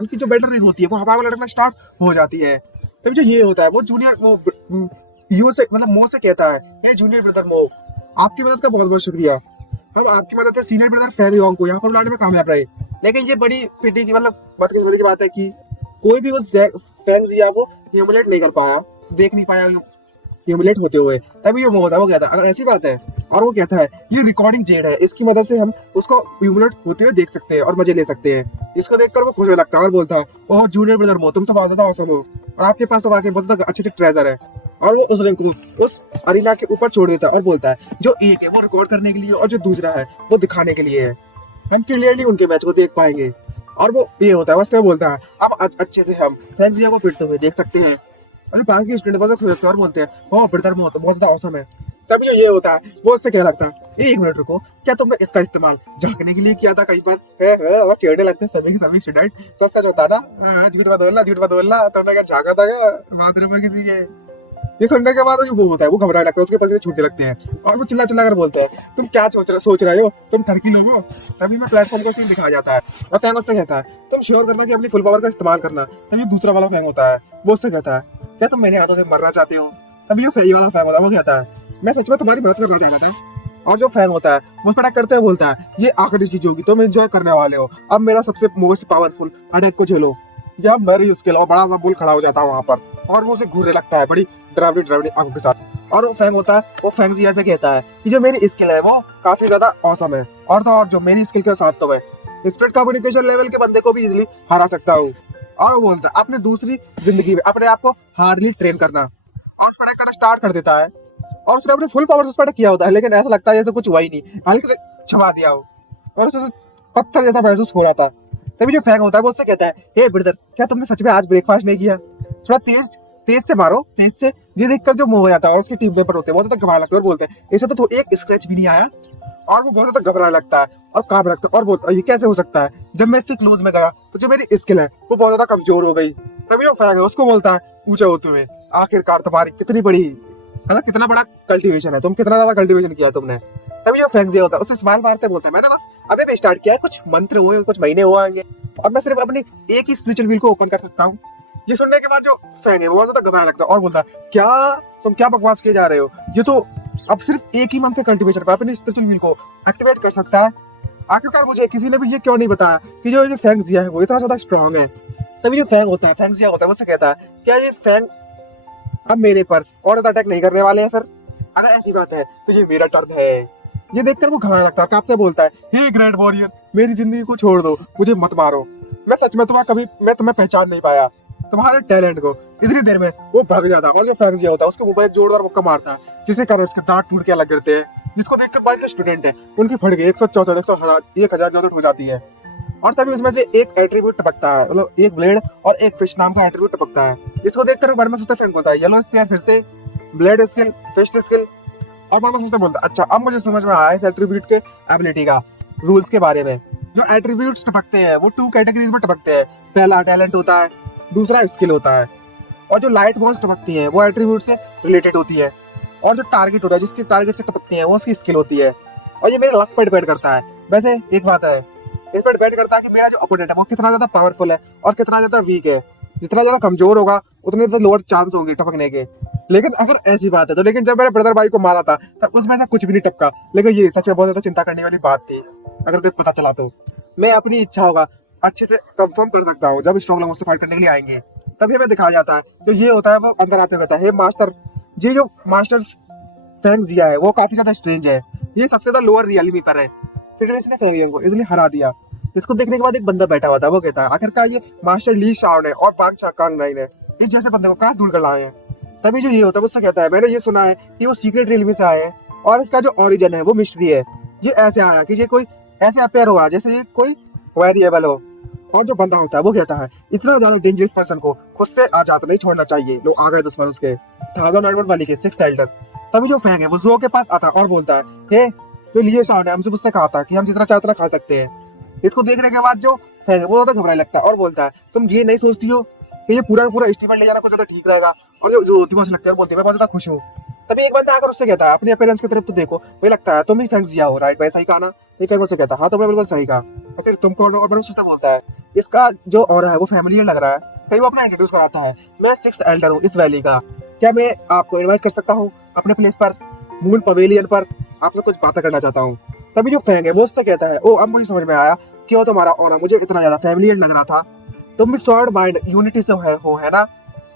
उनकी जो बैटरी होती है वो हवा में लटकना स्टार्ट हो जाती है। तभी जो ये होता है वो जूनियर वो यू से मतलब मो से कहता है, हे जूनियर ब्रदर मो, आपकी मदद का बहुत बहुत शुक्रिया। हम आपकी मदद से सीनियर ब्रदर फैंग योंग को यहाँ पर लाने में कामयाब रहे। लेकिन ये बड़ी पिटी की मतलब बदकिस्मती की बात है कि कोई भी उस फैंग जिया को ह्यूमिलेट नहीं कर पाया, देख नहीं पाया ह्यूमिलेट होते हुए। तभी ये वो होता है, वो कहता है अगर ऐसी बात है, और वो कहता है ये रिकॉर्डिंग जेड है, इसकी मदद से हम उसको ह्यूमिलेट होते हुए देख सकते हैं और मजे ले सकते हैं। इसको देखकर वो खुश होने लगता है और बोलता है, ओह जूनियर ब्रदर मो, तुम तो बहुत ज्यादा औसम हो और आपके पास तो वाकई बहुत ज्यादा अच्छे अच्छे ट्रेजर है। और वो उस रिंग को उस अरीना के ऊपर छोड़ देता है और बोलता है जो एक है वो रिकॉर्ड करने के लिए और जो दूसरा है वो दिखाने के लिए है, हम क्लियरली उनके मैच को देख पाएंगे। और वो ये होता है बस तो बोलता है अब अच्छे से हम फैंजिया को पिटते हुए देख सकते हैं। और बाकी स्टूडेंट बहुत खुश होते हैं और बोलते हैं ओह ब्रदर मो तो बहुत ज्यादा औसम है। तभी जो ये होता है वो उससे क्या लगता है, एक मिनट रुको, क्या तुमने इसका इस्तेमाल झांकने के लिए किया था कहीं पर? और चिढ़ने लगते हैं सभी स्टूडेंट। सच सच होता ना, झूठ मत बोलना, तुमने क्या झांका था क्या बाथरूम में किसी के? ये सुनने के बाद वो होता है वो घबराने लगता है, उसके पसीने छूटने लगते हैं और वो चिल्ला चिल्ला कर बोलते हैं तुम क्या सोच रहे हो, तुम ठरकी लोग हो। तभी मैं प्लेटफॉर्म को सीन दिखाया जाता है और फैंग उससे कहता है तुम श्योर करना कि अपनी फुल पावर का इस्तेमाल करना। तभी दूसरा वाला फैंग होता है वो उससे कहता है क्या तुम मेरे हाथों से मरना चाहते हो? तभी जो वाला फैंग होता है वो कहता है मैं सच में तुम्हारी मदद करना चाहता था। और जो फैंग होता है वो पटाख करते हुए बोलता है ये आखिरी चीज होगी, तुम एंजॉय करने वाले हो, अब मेरा सबसे मोस्ट पावरफुल अटैक को झेलो। या मेरी उसके अलावा बड़ा सा बुल खड़ा हो जाता है वहां पर और वो उसे घूरने लगता है बड़ी डरावनी आंखों के साथ। और वो फैंग होता है वो फैंग जिया से कहता है कि जो मेरी स्किल है वो काफी ज्यादा औसम है और तो और जो मेरी स्किल के साथ तो मैं स्प्लिट कम्युनिकेशन लेवल के बंदे को भी इजीली हरा सकता हूँ। और वो बोलता है अपने दूसरी जिंदगी में अपने आप को हार्डली ट्रेन करना, और पटाख करना स्टार्ट कर देता है। और उसने अपने फुल पावर से पटाख किया होता है लेकिन ऐसा लगता है जैसे कुछ हुआ ही नहीं, हल्के से छुपा दिया हो और उसे पत्थर जैसा महसूस हो रहा था। तभी जो फैंग होता है वो उससे कहता है हे ब्रदर क्या तुमने सच में आज ब्रेकफास्ट नहीं किया? थोड़ा तेज तेज से मारो, तेज से। ये देखकर जो मुंह हो जाता है और उसकी टीम मेंबर होते हैं बहुत ज्यादा घबराने लगते हैं और बोलते हैं इसे तो एक स्क्रैच भी नहीं आया। और वो बहुत ज्यादा घबराने लगता है और कांपने लगता है और बोलता है ये कैसे हो सकता है, जब मैं इससे क्लोज में गया तो जो मेरी स्किल है वो बहुत ज्यादा कमजोर हो गई। तभी जो फैंग है उसको बोलता है ऊंचे होते हुए आखिरकार तुम्हारी कितनी बड़ी मतलब कितना बड़ा कल्टीवेशन है, तुम कितना ज्यादा कल्टीवेशन किया तुमने। तभी जो फैंग होता है उसे स्माइल मारते बोलता है मैंने बस अभी भी स्टार्ट किया है, कुछ मंत्र हुए कुछ महीने हुए होंगे और मैं सिर्फ अपनी एक ही स्पिरिचुअल व्हील को ओपन कर सकता हूँ। ये सुनने के बाद जो फैंग है वो ज्यादा घबराने लगता है और बोलता है क्या तुम क्या बकवास किए जा रहे हो, ये तो अब सिर्फ एक ही मंथ के कल्टीवेशन पर अपनी स्पिरिचुअल व्हील को एक्टिवेट कर सकता है। आखिरकार मुझे किसी ने भी ये क्यों नहीं बताया कि जो ये फैंग जिया है वो इतना ज्यादा स्ट्रांग है। तभी जो फैंग होता है फैंग जिया होता है वो से कहता है क्या ये फैंग अब मेरे पर और ज्यादा अटैक नहीं करने वाले हैं? फिर अगर ऐसी बात है तो ये मेरा टर्न है। ये देखकर वो घबराने लगता है, कांपते बोलता है हे ग्रेट वॉरियर मेरी जिंदगी को छोड़ दो, मुझे मत मारो, मैं सच में तुम्हें पहचान नहीं पाया तुम्हारे टैलेंट को। इतनी देर में वो भाग जाता है और जो फैंग जिया होता है उसके मुंह पर एक जोरदार मुक्का मारता है जिसके कारण उसके दांत टूट के अलग गिरते हैं, जिसको देखकर बाकी स्टूडेंट है उनकी फट गई 164 हो जाती है। और तभी उसमें से एक एट्रीब्यूट टपकता है, मतलब एक ब्लेड और एक फिश नाम का एट्रीब्यूट टपकता है, जिसको देखकर बारे में सोचता फैंग होता है येलो स्पीयर, फिर से ब्लेड स्किल, फिश स्किल। और बारे में सोचता बोलता अच्छा अब मुझे समझ में आया इस एट्रीब्यूट के एबिलिटी का रूल्स के बारे में। जो एट्रीब्यूट्स टपकते हैं वो 2 कैटेगरीज में टपकते हैं, पहला टैलेंट होता है, दूसरा स्किल होता है। और जो लाइट बॉल्स टपकती हैं वो एट्रीब्यूट से रिलेटेड होती है, और जो टारगेट होता है जिसके टारगेट से टपकती हैं वो उसकी स्किल होती है। और ये मेरे लक पर डिपेंड करता है। वैसे एक बात है, इस पर डिपेंड करता है कि मेरा जो अपोनेंट है वो कितना ज्यादा पावरफुल है और कितना ज्यादा वीक है। जितना ज्यादा कमजोर होगा उतने ज्यादा लोअर चांस होंगे टपकने के। लेकिन अगर ऐसी बात है तो लेकिन जब मेरे ब्रदर भाई को मारा था तब उसमें से कुछ भी नहीं टपका, लेकिन ये सच में बहुत ज्यादा चिंता करने वाली बात थी। अगर कोई पता चला तो मैं अपनी इच्छा होगा अच्छे से कंफर्म कर सकता हूँ जब स्ट्रॉन्ग लोग मुझसे फाइट करने के लिए आएंगे। तभी हमें दिखाया जाता है जो ये होता है वो अंदर आते कहता है हे मास्टर, ये जो मास्टर फैंग जिया है वो काफी ज्यादा स्ट्रेंज है, ये सबसे ज्यादा लोअर रियलिटी पर है, फिर इसने फैंग जिया को इसलिए हरा दिया। इसको देखने के बाद एक बंदा बैठा हुआ था वो कहता है आखिरकार ये मास्टर ली शाओन है और बांग कांग नाइन है, इस जैसे बंदे को कहां ढूंढ कर लाए हैं। तभी जो ये होता है उससे कहता है मैंने ये सुना है कि वो सीक्रेट रेलवे से आए हैं और इसका जो ओरिजिन है वो मिस्ट्री है, ये ऐसे आया कि ये कोई ऐसे अपेयर हुआ जैसे ये कोई वेरिएबल हो। और जो बंदा होता है वो कहता है इतना ज्यादा डेंजरस पर्सन को खुद से आजाद नहीं छोड़ना चाहिए, लोग आ गए दुश्मन उसके 1091 वाली के 6th एल्डर। तभी जो फैंग है वो जो के पास आता है और बोलता है हे जो लिए शाउंड है हमसे मुझसे कहा था कि हम जितना चाहे उतना खा सकते हैं। इसको देखने के बाद जो फैंग है वो ज्यादा घबराने लगता है और बोलता है तुम ये नहीं सोचती हो कि ये पूरा का पूरा एस्टीमेट ले जाना कुछ ज्यादा ठीक रहेगा? और जो जो दिमाग से लगता है बोलती है मैं बहुत ज्यादा खुश हूँ। तभी एक बंदा आकर उससे कहता है अपने अपीयरेंस की तरफ तो देखो, मुझे लगता है तुम ही फैंग जिया हो, राइट? भाई सही कहा ना? ये फैंग उससे कहता है हाँ तुमने बिल्कुल सही कहा। फिर तुम कौन हो? और मैंने उससे बोलता है इसका जो ऑरा है वो फैमिलियर लग रहा है। कहीं वो अपना इंट्रोड्यूस कराता है, मैं 6th एल्डर हूँ इस वैली का, क्या मैं आपको इनवाइट कर सकता हूँ अपने प्लेस पर, मून पवेलियन पर, आपसे कुछ बातें करना चाहता हूँ। तभी जो फैंग है वो उससे कहता है, ओ अब मुझे समझ में आया क्यों तुम्हारा ऑरा मुझे इतना ज्यादा फैमिलियर लग रहा था, तुम भी स्वॉर्ड माइंड यूनिटी से है ना।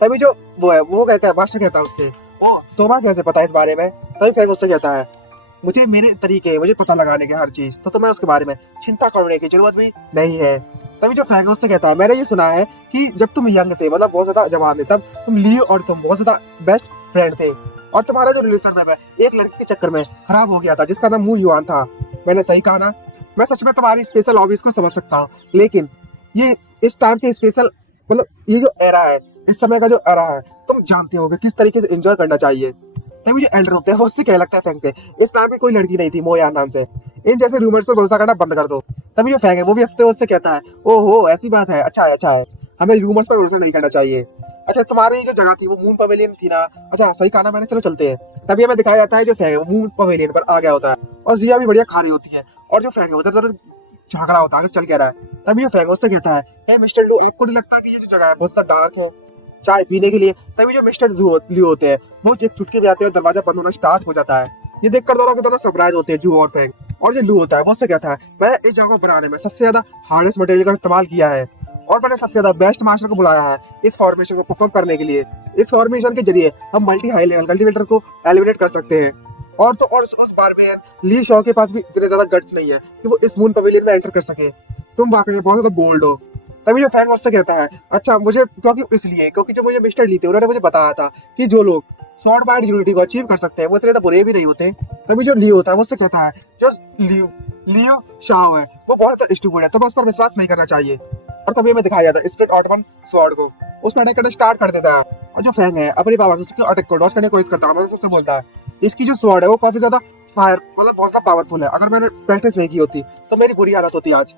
तभी जो वो है वो कहता है, मास्टर कहता है उससे, ओ तुम्हें कैसे पता है इस बारे में। तभी फैंग उससे कहता है, मुझे मेरे तरीके मुझे पता लगाने के हर चीज, तो तुम्हें उसके बारे में चिंता करने की जरूरत भी नहीं है। तभी जो फैंग उससे कहता है, मैंने ये सुना है कि जब तुम यंग थे, मतलब बहुत ज्यादा जवान थे, तब तुम लियो और तुम बहुत ज्यादा बेस्ट फ्रेंड थे, और तुम्हारा जो रिलेशनशिप है एक लड़की के चक्कर में खराब हो गया था जिसका नाम मू युआन था। मैंने सही कहा ना। मैं सच में तुम्हारी स्पेशल हॉबीज को समझ सकता हूँ, लेकिन ये इस टाइम के स्पेशल, मतलब ये जो एरा है, इस समय का जो एरा है, तुम जानते होगे किस तरीके से एंजॉय करना चाहिए। तभी जो एल्डर होते हैं उससे क्या लगता है फैंग से, इस नाम की कोई लड़की नहीं थी मोयान नाम से, इन जैसे रूमर्स पर भरोसा करना बंद कर दो। तभी जो फैंग है वो भी हंसते उससे कहता है, ओहो ऐसी बात है, अच्छा है, हमें रूमर्स पर भरोसा नहीं करना चाहिए। अच्छा तुम्हारी जो जगह थी वो मून पवेलियन थी ना, अच्छा सही कहा ना मैंने, चलो चलते हैं। तभी हमें दिखाया जाता है जो फैंग है वो मून पवेलियन पर आ गया होता है, और जिया भी बढ़िया खा रही होती है, और जो फैंग है उधर उधर झगड़ा होता है, चल क्या रहा है। तभी ये फैंग उससे कहता है, हे मिस्टर लू, आपको नहीं लगता कि ये जो जगह है बहुत ज्यादा डार्क है चाय पीने के लिए। तभी जो मिस्टर लियो होते हैं वो एक चुटकी बजाते हैं और दरवाजा बंद होना स्टार्ट हो जाता है। ये देखकर दोनों के दोनों सरप्राइज होते हैं, जू और फैंग। और जो लू होता है वो उससे कहता है, मैंने इस जगह को बनाने में सबसे ज्यादा हार्डेस्ट मटेरियल का इस्तेमाल किया है, और मैंने सबसे ज्यादा बेस्ट मास्टर को बुलाया है इस फॉर्मेशन को परफॉर्म करने के लिए। इस फॉर्मेशन के जरिए हम मल्टी हाई लेवल कल्टीवेटर को एलिमिनेट कर सकते हैं। और तो और उस बारबेयर ली शॉ के पास भी इतने ज्यादा गट्स नहीं है कि वो इस मून पवेलियन में एंटर कर सके। तुम वाकई बहुत ज्यादा बोल्ड हो। तभी जो फैंग उससे कहता है, अच्छा मुझे क्योंकि जो मुझे मिस्टर ली थे उन्होंने मुझे बताया था कि जो लोग स्वॉर्ड माइंड यूनिटी को अचीव कर सकते हैं वो इतने ज्यादा बुरे भी नहीं होते। तभी जो लियो होता है वो उससे कहता है, जो लियो लियो शाओ है वो बहुत स्टूपिड है, तुम्हें उस पर विश्वास नहीं करना चाहिए। और तभी हमें दिखाया जाता है स्प्लिट ऑटोमन स्वॉर्ड को, उसमें अटैक करना स्टार्ट कर देता है, और जो फैंग है अपनी पावर से उसके अटैक को डॉज करने की कोशिश करता है। उससे बोलता है, इसकी जो स्वॉर्ड है वो काफी ज्यादा फायर मतलब बहुत ज्यादा पावरफुल है, अगर मैंने प्रैक्टिस नहीं की होती तो मेरी बुरी हालत होती आज।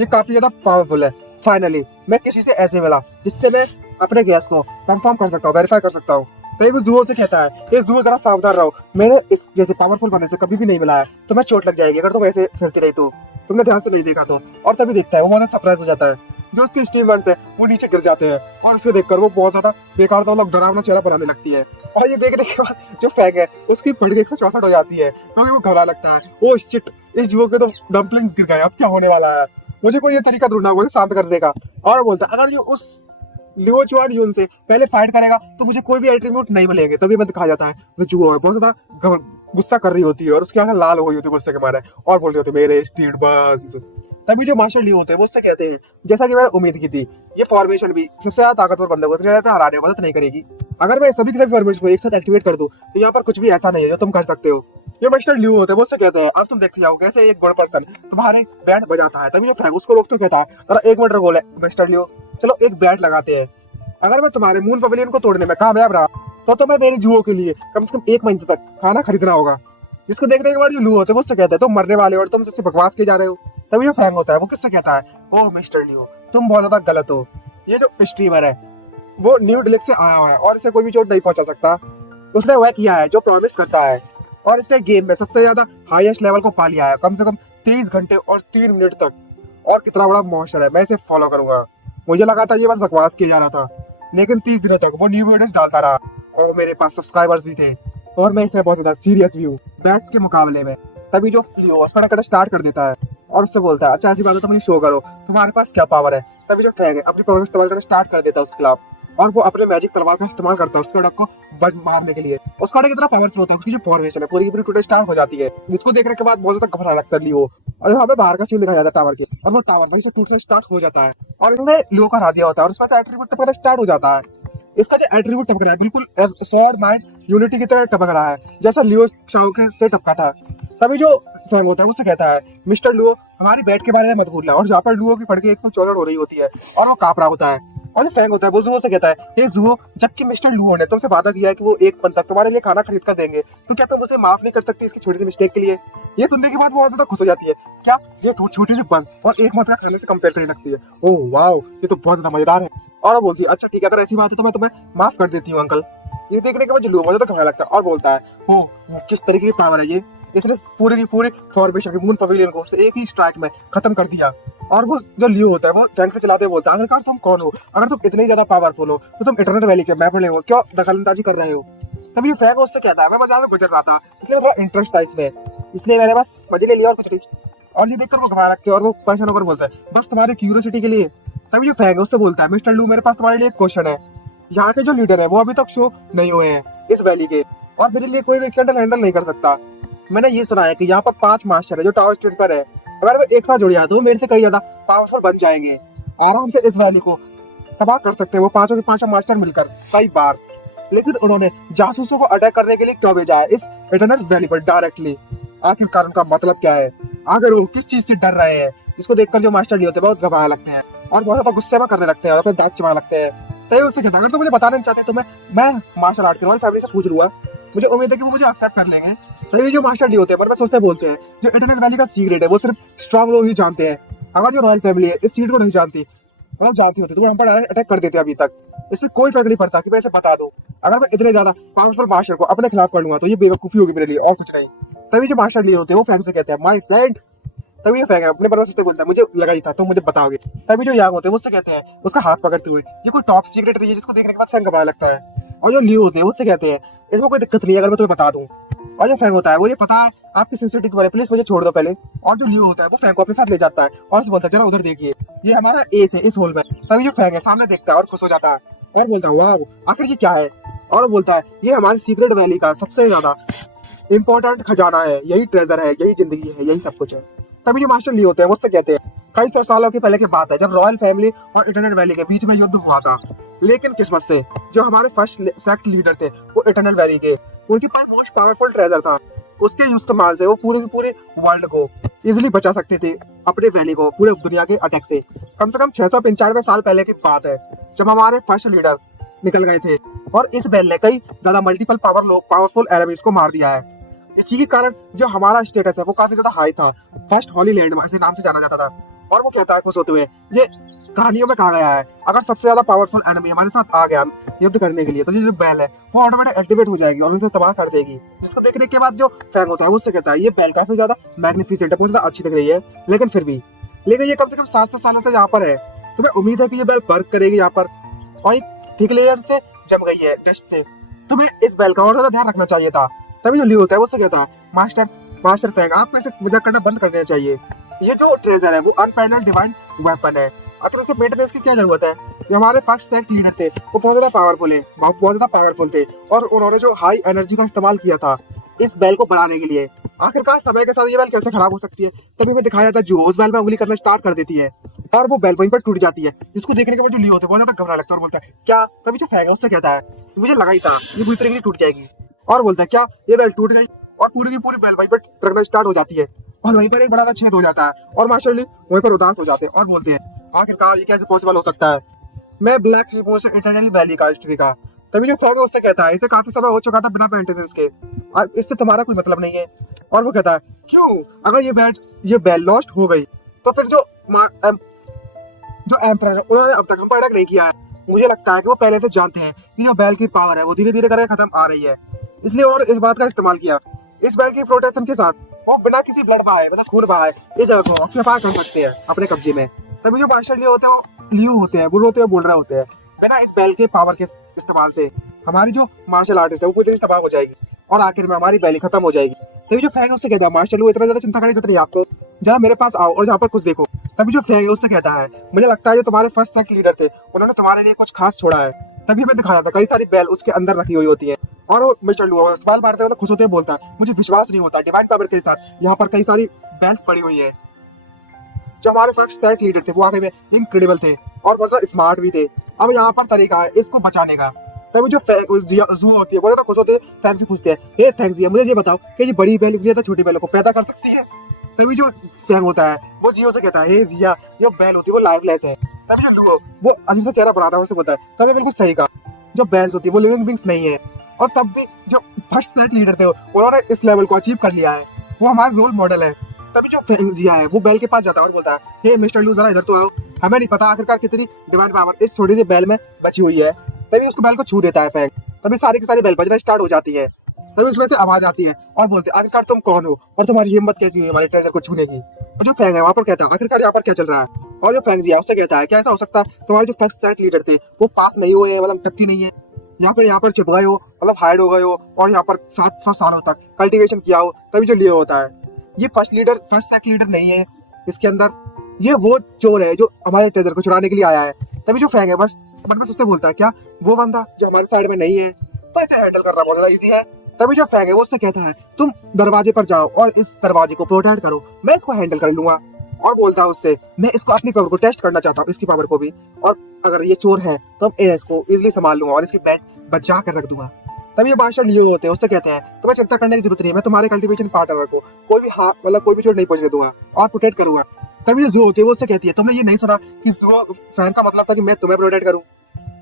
ये काफी ज्यादा पावरफुल है। फाइनली मैं किसी से ऐसे मिला जिससे मैं अपने गैस को कंफर्म कर सकता हूँ, वेरीफाई कर सकता हूँ। तो वो जुओ से कहता है, ये जुओ जरा सावधान रहो, मैंने इस जैसे पावरफुल बनने से कभी भी नहीं मिला है, तुम्हें चोट लग जाएगी अगर तुम ऐसे फिरती रही तो, तुमने ध्यान से नहीं देखा तो। और तभी देखता है वो बहुत सरप्राइज हो जाता है, जो उसके स्टीमर्स है वो नीचे गिर जाते हैं, और उसको देखकर वो बहुत ज्यादा बेकार मतलब डरावना चेहरा बनाने लगती है। और ये देखने के बाद जो फैंग है उसकी पड़के 164 हो जाती है, क्योंकि वो घबरा लगता है, ओ शिट इस जुओ के तो डम्पलिंग्स गिर गए, अब क्या होने वाला है, मुझे कोई ये तरीका ढूंढना होगा शांत करने का। और बोलता है, अगर ये उस लियो चुआन यून से पहले फाइट करेगा तो मुझे कोई भी एट्रीब्यूट नहीं मिलेंगे। तभी मैं दिखाया जाता है वो जुओ है बहुत ज्यादा गुस्सा कर रही होती है, और उसकी आंखें लाल हो गई होती है गुस्से के मारे, और बोल रही होती है मेरे स्टीड बंस। तभी जो मास्टर लियो होते हैं वो उससे कहते हैं, जैसा कि मैंने उम्मीद की थी, ये फॉर्मेशन भी सबसे ज्यादा ताकतवर बंदे को हराने में मदद नहीं करेगी। अगर मैं सभी के सभी फॉर्मेशन को एक साथ एक्टिवेट कर दूं तो यहाँ पर कुछ भी ऐसा नहीं है जो तुम कर सकते हो। ये मिस्टर लियो होते हैं वो उससे कहते हैं, अब तुम देखते जाओ कैसे एक गुड पर्सन तुम्हारे बैंड बजाता है। तभी ये फैंग उसको रोकते कहता है, जरा एक मिनट रुको मिस्टर लियो, चलो एक बैंड लगाते हैं। अगर मैं तुम्हारे मून पवेलियन को तोड़ने में कामयाब रहा तो मैं मेरी जुओं के लिए कम से कम 1 महीने तक खाना खरीदना होगा। जिसको देखने के बाद जो लू होते हैं वो उससे कहते हैं, तुम मरने वाले हो और तुम इससे बकवास किए जा रहे हो। तभी जो फैंग होता है वो किससे कहता है, ओह मिस्टर लियो तुम बहुत ज्यादा गलत हो, ये जो स्ट्रीमर है वो न्यू डिलेक्स से आया हुआ है और इसे कोई भी चोट नहीं पहुंचा सकता। उसने वह किया है जो प्रॉमिस करता है, और इसने गेम में सबसे ज्यादा हाईएस्ट लेवल को पा लिया है, कम से कम 23 घंटे और 3 मिनट तक। और कितना बड़ा मॉन्स्टर है, मैं इसे फॉलो करूंगा। मुझे लगा था ये बस बकवास किया जा रहा था, लेकिन 30 दिनों तक वो न्यू वीडियोस डालता रहा, और मेरे पास सब्सक्राइबर्स भी थे, और मैं इसमें बहुत ज्यादा सीरियस भी हूँ बैट्स के मुकाबले में। तभी जो लियो करना स्टार्ट कर देता है और उससे बोलता है, अच्छा ऐसी बात है तो मुझे शो करो तुम्हारे पास क्या पावर है। तभी जो फैंग है अपनी पावर इस्तेमाल करना स्टार्ट कर देता है उसके खिलाफ, और वो अपने मैजिक तलवार का इस्तेमाल करता है उसके अटैक को बच मारने के लिए। उसका अटैक इतना पावरफुल होता है, उसकी जो फॉर्मेशन है पूरी की पूरी टूटना स्टार्ट हो जाती है, जिसको देखने के बाद बहुत ज्यादा घबरा लगता है लियो। और वहाँ पे बाहर का सीन दिखाया जाता है टावर के, और वो टावर वहीं से टूटना स्टार्ट हो जाता है, और इन्होंने लियो का हरा दिया होता है, और उसमें से एट्रीब्यूट टपकना स्टार्ट हो जाता है। इसका जो एट्रीब्यूट टपक रहा है बिल्कुल स्वॉर्ड माइंड यूनिटी की तरह टपक रहा है, जैसा लियो शाओ के से टपका था। तभी जो फैंग होता है उससे कहता है, मिस्टर लुओ हमारी बैट के बारे में मत भूलना। और जहाँ पर लुओ की फड़के 164 हो रही होती है और वो कांप रहा होता है, और जो फैंग होता है वो जुओ से कहता है, ये जुओ जबकि मिस्टर लुओ ने तुमसे वादा किया है कि वो 1 मंथ तक तुम्हारे लिए खाना खरीद कर देंगे, तो क्या तुम उसे माफ नहीं कर सकती इसकी छोटी सी मिस्टेक के लिए। ये सुनने के बाद बहुत ज्यादा खुश हो जाती है, क्या ये छोटी सी बंस और 1 मंथ का खाने से कंपेयर करने लगती है। ओह वाओ ये तो बहुत ज्यादा मजेदार है। और वो बोलती है, अच्छा ठीक है अगर ऐसी बात है तो मैं तुम्हें माफ कर देती हूँ अंकल। ये देखने के बाद जो लुओ बहुत ज्यादा घबराने लगता है और बोलता है, ओ किस तरीके की पावर है ये, इसने पूरी की पूरी फॉर्मेशन की मून पवेलियन को उसने एक ही स्ट्राइक में खत्म कर दिया। और वो जो लियो होता है वो फैंग से चलाते हुए बोलता है, आखिरकार तुम कौन हो? अगर तुम इतने ही ज्यादा पावरफुल हो तो तुम इटरनल वैली के मैप में ले क्यों दखलंदाजी कर रहे हो? तभी ये फैंग उससे कहता है, मैं बाजार में गुजर रहा था इसलिए थोड़ा इंटरेस्ट था इसमें, इसलिए मैंने बस मजे ले लिया और कुछ नहीं। और ये देखकर वो घबरा रखते हैं और वो परेशान होकर बोलता है, बस तुम्हारे क्यूरियोसिटी के लिए। तभी जो फैंग है उससे बोलता है, मिस्टर लू मेरे पास तुम्हारे लिए एक क्वेश्चन है। यहाँ के जो लीडर है वो अभी तक शो नहीं हुए हैं इस वैली के, और मेरे लिए कोई भी कैंडल हैंडल नहीं कर सकता। मैंने ये सुना है कि यहाँ पर 5 मास्टर है जो टावर स्टेट पर है, अगर वो एक साथ जुड़ जाए तो मेरे से कई ज्यादा पावरफुल बन जाएंगे, आराम से इस वैली को तबाह कर सकते हैं वो पांचों के पांचों मास्टर मिलकर कई बार। लेकिन उन्होंने जासूसों को अटैक करने के लिए क्यों भेजा है इस इटरनल वैली पर डायरेक्टली? आखिरकार उनका मतलब क्या है? आखिर वो किस चीज से डर रहे हैं? इसको देखकर जो मास्टर होते हैं बहुत घबरा लगते हैं और बहुत ज्यादा गुस्से में करने लगते हैं और अपने दांत चिबाने लगते हैं। तभी उससे कहता है, अगर तो मुझे बताना नहीं चाहते तो मैं मार्शल आर्ट की रॉयल फैमिली से पूछ लूंगा, मुझे उम्मीद है कि वो मुझे एक्सेप्ट कर लेंगे। तभी जो मास्टर होते हैं पर सोचते बोलते हैं, जो इटरनल वैली का सीक्रेट है वो सिर्फ स्ट्रॉन्ग लोग ही जानते हैं। अगर जो रॉयल फैमिली है इस सीक्रेट को नहीं जानती, अगर जानती होती तो वो हम पर अटैक कर देते अभी तक। इसमें कोई फर्क नहीं पड़ता कि मैं इसे बता दूं, अगर मैं इतने ज्यादा पावरफुल मास्टर को अपने खिलाफ कर लूंगा तो ये बेवकूफी होगी मेरे लिए और कुछ नहीं। तभी जो मास्टर लिए होते हैं वो फैंग से कहते हैं, माय फ्रेंड। तभी ये फैंग है अपने परवाह से बोलता है, मुझे लगा ही था तुम मुझे बताओगे। तभी जो यांग होते हैं उससे कहते हैं, उसका हाथ पकड़ते हुए, ये कोई टॉप सीक्रेट है जिसको देखने के बाद फैंग घबराने लगता है। और जो लियो होते हैं उससे कहते हैं, इसमें कोई दिक्कत नहीं है अगर मैं तुम्हें बता दूं। और जो फैंग होता है वो ये पता है आपकी सिंसिटिविटी पर, प्लीज मुझे छोड़ दो पहले। और जो लियो होता है वो फैंग को अपने साथ ले जाता है और उससे बोलता है, जरा उधर देखिए ये हमारा एस है इस होल में। तभी जो फैंग है सामने देखता है और खुश हो जाता है और बोलता है, वाह आखिर ये क्या है? और बोलता है, ये हमारी सीक्रेट वैली का सबसे ज्यादा इंपॉर्टेंट खजाना है, यही ट्रेजर है, यही जिंदगी है, यही सब कुछ है। तभी जो मास्टर ली होते हैं मुझसे कहते हैं, कई सौ सालों की पहले की बात है जब रॉयल फैमिली और इटरनल वैली के बीच में युद्ध हुआ था, लेकिन किस्मत से जो हमारे फर्स्ट सेक्ट लीडर थे वो इटरनल वैली के, उनके पास मोस्ट पावरफुल ट्रेजर था। उसके इस्तेमाल से वो पूरे वर्ल्ड को इजिली बचा सकते थे, अपने वैली को पूरे दुनिया के अटैक से। कम से कम 695 साल पहले की बात है जब हमारे फर्स्ट लीडर निकल गए थे और इस बेल ने कई ज्यादा मल्टीपल पावरफुल एनिमीज को मार दिया है। इसी के कारण जो हमारा स्टेटस है वो काफी ज्यादा हाई था, फर्स्ट हॉली लैंड ऐसे नाम से जाना जाता था। और वो कहता है खुश होते हुए, ये कहानियों में कहा गया है अगर सबसे ज्यादा पावरफुल एनिमी हमारे साथ आ गया युद्ध करने के लिए तो ये जो बेल है वो ऑटोमेटिक एक्टिवेट हो जाएगी और उनको तबाह कर देगी। जिसको देखने के बाद जो फैंग होता है वो उससे कहता है, ये बेल काफी ज्यादा मैग्निफिसेंट है, बहुत ज्यादा अच्छी दिख रही है, लेकिन फिर भी ये कम से कम 700 सालों से यहाँ पर है, तुम्हें उम्मीद है कि ये बेल वर्क करेगी यहाँ पर? और एक थिक लेयर से जम गई है डस्ट से, तुम्हें इस बेल का और ज्यादा ध्यान रखना चाहिए था। तभी जो लियो होता है वो उससे कहता है, मास्टर फैंग आपको ऐसे मजाक करना बंद कर देना चाहिए, ये जो ट्रेजर है वो अनपैरेलल्ड डिवाइन वेपन है, अगर इसे मेंटेनेंस की क्या जरूरत है? ये हमारे फर्स्ट सेक्ट लीडर थे वो बहुत ज्यादा पावरफुल थे और उन्होंने जो हाई एनर्जी का इस्तेमाल किया था इस बेल को बढ़ाने के लिए, आखिरकार समय के साथ ये बेल कैसे खराब हो सकती है? तभी मैं दिखाया था जो उस बेल में उंगली करना स्टार्ट कर देती है और वो बेल वहीं पर टूट जाती है, जिसको देखने के बाद जो लियो होता है बहुत ज्यादा घबरा लगता है और बोलता है, क्या? तभी जो फैंग है उससे कहता है, मुझे लगा ही था ये पूरी तरीके से टूट जाएगी। और बोलता है, क्या ये बेल टूट गई? और पूरी की पूरी बेल वहीं पर टकराना स्टार्ट हो जाती है और वहीं पर एक बड़ा छेद हो जाता है और मास्टर ली वहीं पर उदास हो जाते हैं और बोलते हैं, आखिरकार ये कैसे पॉसिबल हो सकता है? मैं ब्लैक शिप से इटरनल वैली का हिस्ट्री का। तभी जो फैंग उससे कहता है, इसे काफी समय हो चुका था बिना मेंटेनेंस के और इससे तुम्हारा कोई मतलब नहीं है। और वो कहता है, क्यों? अगर ये बेल लॉस्ट हो गई तो फिर जो एम्परर है उन्होंने अब तक हम पर अटैक नहीं किया है। मुझे लगता है कि वो पहले से जानते हैं कि जो बेल की पावर है वो धीरे धीरे करके खत्म आ रही है, इसलिए उन्होंने इस बात का इस्तेमाल किया। इस बेल की प्रोटेक्शन के साथ वो बिना किसी ब्लड बहाए मतलब खून बहाए इस जगह को ऑक्यूपाई कर सकते हैं अपने कब्जे में। तभी जो मास्टर लियो होते हैं वो रोते हुए बोल रहे होते हैं, बिना इस बेल के पावर के इस्तेमाल से हमारी जो मार्शल आर्टिस्ट है वो पूरी तरह तबाह हो जाएगी और आखिर में हमारी बेली खत्म हो जाएगी। तभी जो फैंग उससे कहता है, मास्टर लियो इतना ज्यादा चिंता करने की जरूरत नहीं आपको, जरा मेरे पास आओ और यहाँ पर कुछ देखो। तभी जो फैंग है उससे कहता है, मुझे लगता है जो तुम्हारे फर्स्ट सेक्ट लीडर थे उन्होंने तुम्हारे लिए कुछ खास छोड़ा है। तभी हमें दिखाया था कई सारी बेल उसके अंदर रखी हुई होती है और वो मिस्टर लियो सवाल मारते हुए खुश होते हुए बोलता है, मुझे विश्वास नहीं होता डिवाइन पावर के साथ यहाँ पर कई सारी बेल्स पड़ी हुई है। जो हमारे फर्स्ट सेक्ट लीडर थे वो आगे में इनक्रेडिबल थे और बहुत स्मार्ट भी थे। अब यहाँ पर तरीका है इसको बचाने का। तभी जो जू होती है वो ज्यादा खुश होते हैं, फैंग से पूछते हैं, हे फैंग जी मुझे ये बताओ कि ये बड़ी बेल इतनी छोटी बेलों को पैदा कर सकती है? तभी जो फैंग होता है वो जियो से कहता है, हे जिया जो बेल होती है वो लाइफलेस है। तभी जो लुओ वो अजीब सा चेहरा बनाता है उससे बोलता है, तभी बिल्कुल सही कहा, जो बेल्स होती है वो लिविंग बींग्स नहीं है। और तब भी जो फर्स्ट सेट लीडर थे उन्होंने इस लेवल को अचीव कर लिया है, वो हमारे रोल मॉडल है। तभी जो फैंग जिया है वो बेल के पास जाता है और बोलता है, हे मिस्टर लू जरा इधर तो आओ, हमें नहीं पता आखिरकार कितनी डिवाइन पावर इस छोटी सी बेल में बची हुई है। तभी उसको बेल को छू देता है फैंग, तभी सारी की सारी बेल बजना स्टार्ट हो जाती है। तभी उसमें से आवाज आती है और बोलते हैं आखिरकार तुम कौन हो और तुम्हारी हिम्मत कैसी हुई हमारे ट्रेजर को छूने की। और जो फैंग है वहां पर कहता है आखिरकार यहाँ पर क्या चल रहा है। और जो फैंग है उससे कहता है क्या ऐसा हो सकता है तुम्हारे जो फर्स्ट सेट लीडर थे वो पास नहीं हुए हैं, मतलब टपकी नहीं है, या फिर यहाँ पर चिप गए हो, मतलब हाइड हो गए हो और यहाँ पर 700 सालों तक कल्टीवेशन किया हो तभी जो लियो होता है। ये फर्स्ट सेट लीडर नहीं है इसके अंदर, ये वो चोर है जो हमारे ट्रेजर को चुराने के लिए आया है। तभी जो फैंग है बस मन में सोचते बोलता है क्या वो बंदा जो हमारे साइड में नहीं है, तो इसे हैंडल करना बहुत ज्यादा इजी है। तभी जो फैंग है वो उससे कहता है तुम दरवाजे पर जाओ और इस दरवाजे को प्रोटेक्ट करो, मैं इसको हैंडल कर लूंगा। और बोलता है उससे मैं इसको अपनी पावर को टेस्ट करना चाहता हूँ, इसकी पावर को भी, और अगर ये चोर है तो मैं इसको इजिली संभाल लूंगा और इसकी बैंड बचा कर रख दूंगा। तभी ये बादशाह लियो होते हैं उससे कहते हैं तुम्हें चिंता करने की जरूरत नहीं है, मैं तुम्हारे कल्टीवेशन पार्टनर को कोई भी हाथ मतलब कोई भी चोट नहीं पहुंचने दूंगा और प्रोटेक्ट करूंगा। तभी जो होती है वो उससे कहती है तुमने ये नहीं सुना कि फैन का मतलब था कि मैं तुम्हें प्रोटेक्ट करूं,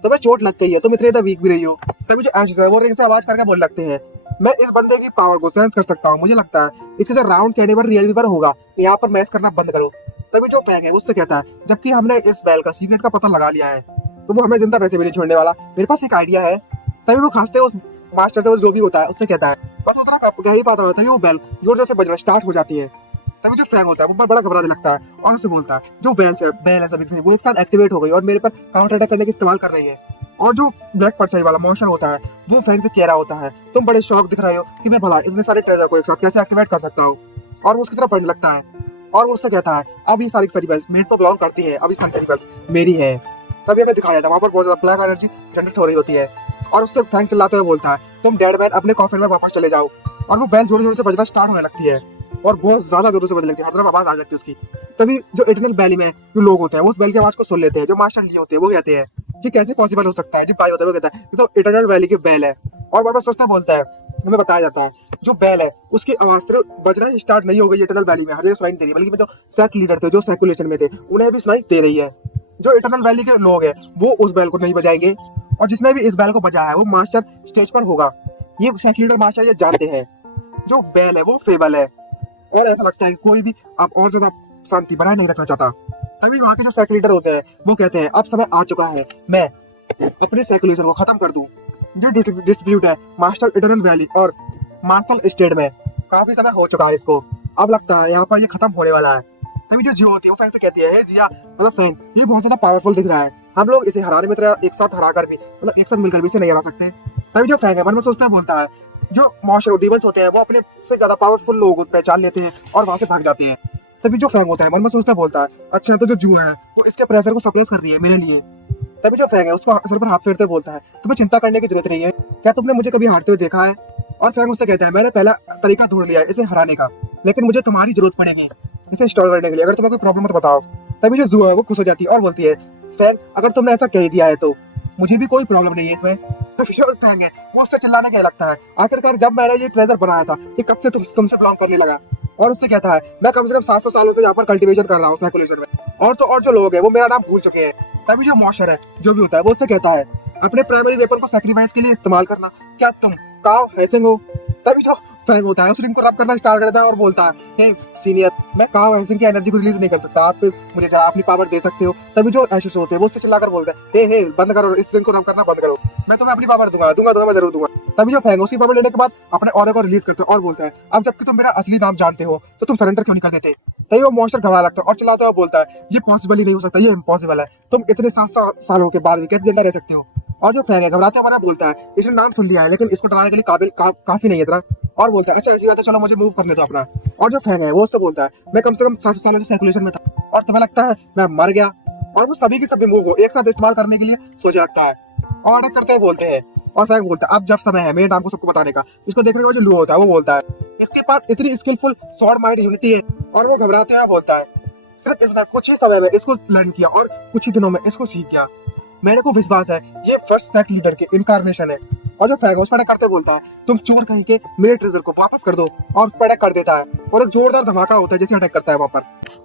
तुम्हें चोट लग गई है, तुम इतने वीक भी रही हो। तभी जो एशेस है वो रिंग से आवाज करके बोल लगते हैं मैं इस बंदे की पावर को सेंस कर सकता हूँ, मुझे लगता है इसके साथ राउंड कैनिवर रियल वीवर होगा, यहाँ पर मैच करना बंद करो। तभी जो फैंग है उससे कहता है जबकि हमने इस बैल का सीक्रेट का पता लगा लिया है तो वो हमें जिंदा वैसे भी नहीं छोड़ने वाला, मेरे पास एक आइडिया है। तभी वो खांसते उस मास्टर से वो जो भी होता है उससे कहता है बस उतना क्या ही पाता है। तभी वो बैल जोर जोर से बजना स्टार्ट हो जाती है। तभी जो फैंग होता है वो बड़ा घबराने लगता है और उससे बोलता है जो बैल है सभी वो एक साथ एक्टिवेट हो गई और मेरे पर काउंटर अटैक करने की इस्तेमाल कर रही है। और जो ब्लैक परछाई वाला मॉन्स्टर होता है वो फैंग से कह रहा होता है तुम बड़े शौक दिख रहे हो कि मैं भला इतने सारे ट्रेजर को एक साथ कैसे एक्टिवेट कर सकता हूँ। और वो उसकी तरफ पढ़ने लगता है और वो उससे कहता है अब ये सारी बेल्स मेरे को बिलोंग करती है, अब ये सारी बेल्स मेरी है। तभी हमें दिखाया था वहां पर बहुत ज्यादा ब्लैक एनर्जी जनरेट हो रही होती है और उससे फैंग चिल्लाते हुए बोलता है तुम डेड मैन अपने कॉफिन में वापस चले जाओ। और वो बैल जोर जोर से बजना स्टार्ट होने लगती है और बहुत ज्यादा जोर से बजने लगती है, हर तरफ आवाज आ जाती है उसकी। तभी जो इटरनल वैली में जो लोग होते हैं वो उस बैल की आवाज को सुन लेते हैं, जो मास्टर नहीं होते हैं वो कहते हैं ये कैसे पॉसिबल हो सकता है, जो भाई होता है वो कहता है ये तो इटरनल वैली की बैल है। और बार बार सोचता बोलता है हमें बताया जाता है जो बैल है उसकी आवाज सिर्फ बजना ही स्टार्ट नहीं हो गई इटरनल वैली में, हर जगह सुनाई दे रही है, बल्कि जो सेक्ट लीडर थे जो सर्कुलेशन में थे उन्हें भी सुनाई दे रही है। जो इटरनल वैली के लोग हैं वो उस बैल को नहीं बजाएंगे और जिसने भी इस बैल को बजाया है वो मास्टर स्टेज पर होगा, ये सेक्ट लीडर मास्टर ये जानते हैं जो बैल है वो फेबल है। और ऐसा लगता है कि कोई भी अब और ज्यादा शांति बनाए नहीं रखना चाहता। तभी वहाँ के जो सेक्ट लीडर होते हैं वो कहते हैं अब समय आ चुका है मैं अपने सर्कुलेशन को खत्म कर दूं। जो डिस्प्यूट है मास्टर इटरनल वैली और मार्शल स्टेट में काफी समय हो चुका है इसको, अब लगता है यहाँ पर ये खत्म होने वाला है। तभी जो जियो होती है वो फैंग से कहती है जिया मतलब फैंग ये बहुत ज्यादा पावरफुल दिख रहा है, हम लोग इसे हराने में एक साथ हराकर भी मतलब एक साथ मिलकर भी इसे नहीं हरा सकते। तभी जो फैंग है मन में सोचता है बोलता है जो मॉन्स्टर डीमंस होते हैं वो अपने से ज्यादा पावरफुल लोग पहचान लेते हैं और वहां से भाग जाते हैं। तभी जो फैंग होता है मन में सोचता बोलता है अच्छा तो जो जू है वो इसके प्रेशर को सप्रेस कर रही है मेरे लिए। तभी जो फैंग है उसको सर पर हाथ फेरते बोलता है तुम्हें चिंता करने की जरूरत नहीं है, क्या तुमने मुझे कभी हारते हुए देखा है। और फैंग उससे कहता है मैंने पहला तरीका ढूंढ लिया है इसे हराने का, लेकिन मुझे तुम्हारी जरूरत पड़ेगी इसे स्टॉल करने के लिए, अगर तुम्हें कोई प्रॉब्लम है तो बताओ। तभी जो जू है वो खुश हो जाती है और बोलती है फैंग अगर तुमने ऐसा कह दिया है तो मुझे भी कोई प्रॉब्लम नहीं है इसमें। तो फिर फैंग है वो उससे चिल्लाने क्या लगता है आखिरकार जब मैंने ये ट्रेजर बनाया था ये कब से तुमसे बिलोंग करने लगा। और उससे कहता है मैं कम से कम 700 सालों से यहाँ पर कल्टीवेशन कर रहा हूँ सर्कुलेशन में, और जो लोग हैं वो मेरा नाम भूल चुके हैं। तभी जो मॉन्स्टर है जो भी होता है वो उससे कहता है अपने प्राइमरी वेपन को सैक्रिफाइस के लिए इस्तेमाल करना, क्या तुम काव हैसिंग हो। तभी जो फैंग होता है उस रिंग को रब करना स्टार्ट करता है और बोलता है हे सीनियर मैं काव हैसिंग की एनर्जी को रिलीज नहीं कर सकता, आप मुझे अपनी पावर दे सकते हो। तभी जो एशेस होते हैं वो उससे चिल्लाकर बोलते हैं हे बंद करो इस रिंग को रब करना बंद करो, मैं तुम्हें अपनी पावर दूंगा मैं जरूर दूंगा। तभी जो फैंग उसकी पावर लेने के बाद अपने ऑरे को रिलीज करते हो और बोलता है अब जबकि तुम मेरा असली नाम जानते हो तो तुम सरेंडर क्यों नहीं कर देते। तभी वो मॉन्स्टर घबरा लगता है और चिल्लाता हुआ बोलता है ये पॉसिबल ही नहीं हो सकता, ये इम्पॉसिबल है, तुम इतने 700 सालों के बाद भी कैसे जिंदा रह सकते हो। और जो फैंग है घबराते हुए बोलता है इसने नाम सुन लिया है लेकिन इसको डराने के लिए काबिल काफी नहीं है इतना। और बोलता है अच्छा ऐसी बात है चलो मुझे मूव करने दो अपना। और जो फैंग है वो उससे बोलता है मैं कम से कम 700 सालों से सर्कुलेशन में था और तुम्हें लगता है मैं मर गया। और वो सभी की सभी मूव को एक साथ इस्तेमाल करने के लिए सोच रखता है और ऑर्डर करते हुए बोलते हैं। और फैंग बोलता है अब जब समय है मेरे नाम को सबको बताने का। इसको देखने के बाद जो लू होता है वो बोलता है इसके पास इतनी स्किलफुल स्वॉर्ड माइंड यूनिटी है। और वो घबराते हुए बोलता है सिर्फ इसने कुछ ही समय में इसको लर्न किया और कुछ ही दिनों में इसको सीख गया, मेरे को विश्वास है ये फर्स्ट सेक्ट लीडर के इनकारनेशन है। और जो फैंग उस पर अटैक करते बोलता है तुम चोर कहीं के मेरे ट्रेजर को वापस कर दो, और उस पर अटैक कर देता है और एक जोरदार धमाका होता है जैसे अटैक करता है वहां पर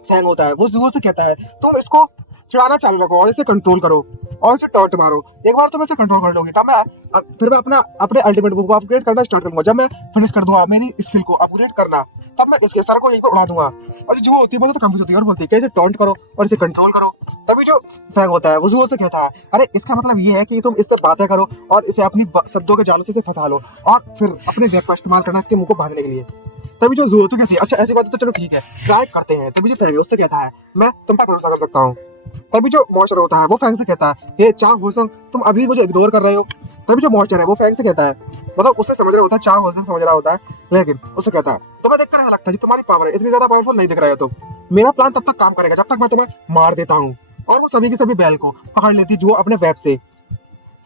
फैंग होता है वो जोर से कहता है तुम इसको चढ़ाना चालू रखो और इसे कंट्रोल करो और इसे टॉर्च मारो, एक बार तुम इसे कंट्रोल कर लोगे तब मैं अपने अल्टीमेट मूव को अपग्रेड करना स्टार्ट करूंगा, जब मैं फिनिश कर दूंगा मेरी स्किल को अपग्रेड करना तब मैं इसके सर को यहीं पर उड़ा दूंगा। और जो होती है वो तो कंफ्यूज होती है और बोलती है कि इसे टॉन्ट करो और इसे कंट्रोल करो। तभी जो फैंग होता है वो जूहो से कहता है, अरे इसका मतलब ये है कि तुम इससे बातें करो और इसे अपनी शब्दों के जालों से इसे फंसा लो और फिर अपने वेब का इस्तेमाल करना इसके मुंह को बांधने के लिए। तभी जो जूहो तो कहती है, अच्छा ऐसी बात है तो चलो ठीक है, ट्राई करते हैं। तभी जो फैंग है उससे कहता है, मैं तुम पर भरोसा कर सकता हूँ। तभी जो मॉन्स्टर होता है वो फैंग से कहता है, ये चांग होसंग तुम अभी मुझे इग्नोर कर रहे हो। तभी जो मॉन्स्टर है वो फैंग से कहता है, मतलब उससे समझ रहा होता है, चांग होसंग समझ रहा होता है, लेकिन उससे कहता है, तुम्हें देखकर ऐसा लगता है कि तुम्हारी पावर है, इतनी ज्यादा पावरफुल नहीं दिख रहे हो तुम। मेरा प्लान तब तक काम करेगा जब तक मैं तुम्हें मार देता हूँ। और वो सभी की सभी बैल को पकड़ लेती जो अपने वेब से,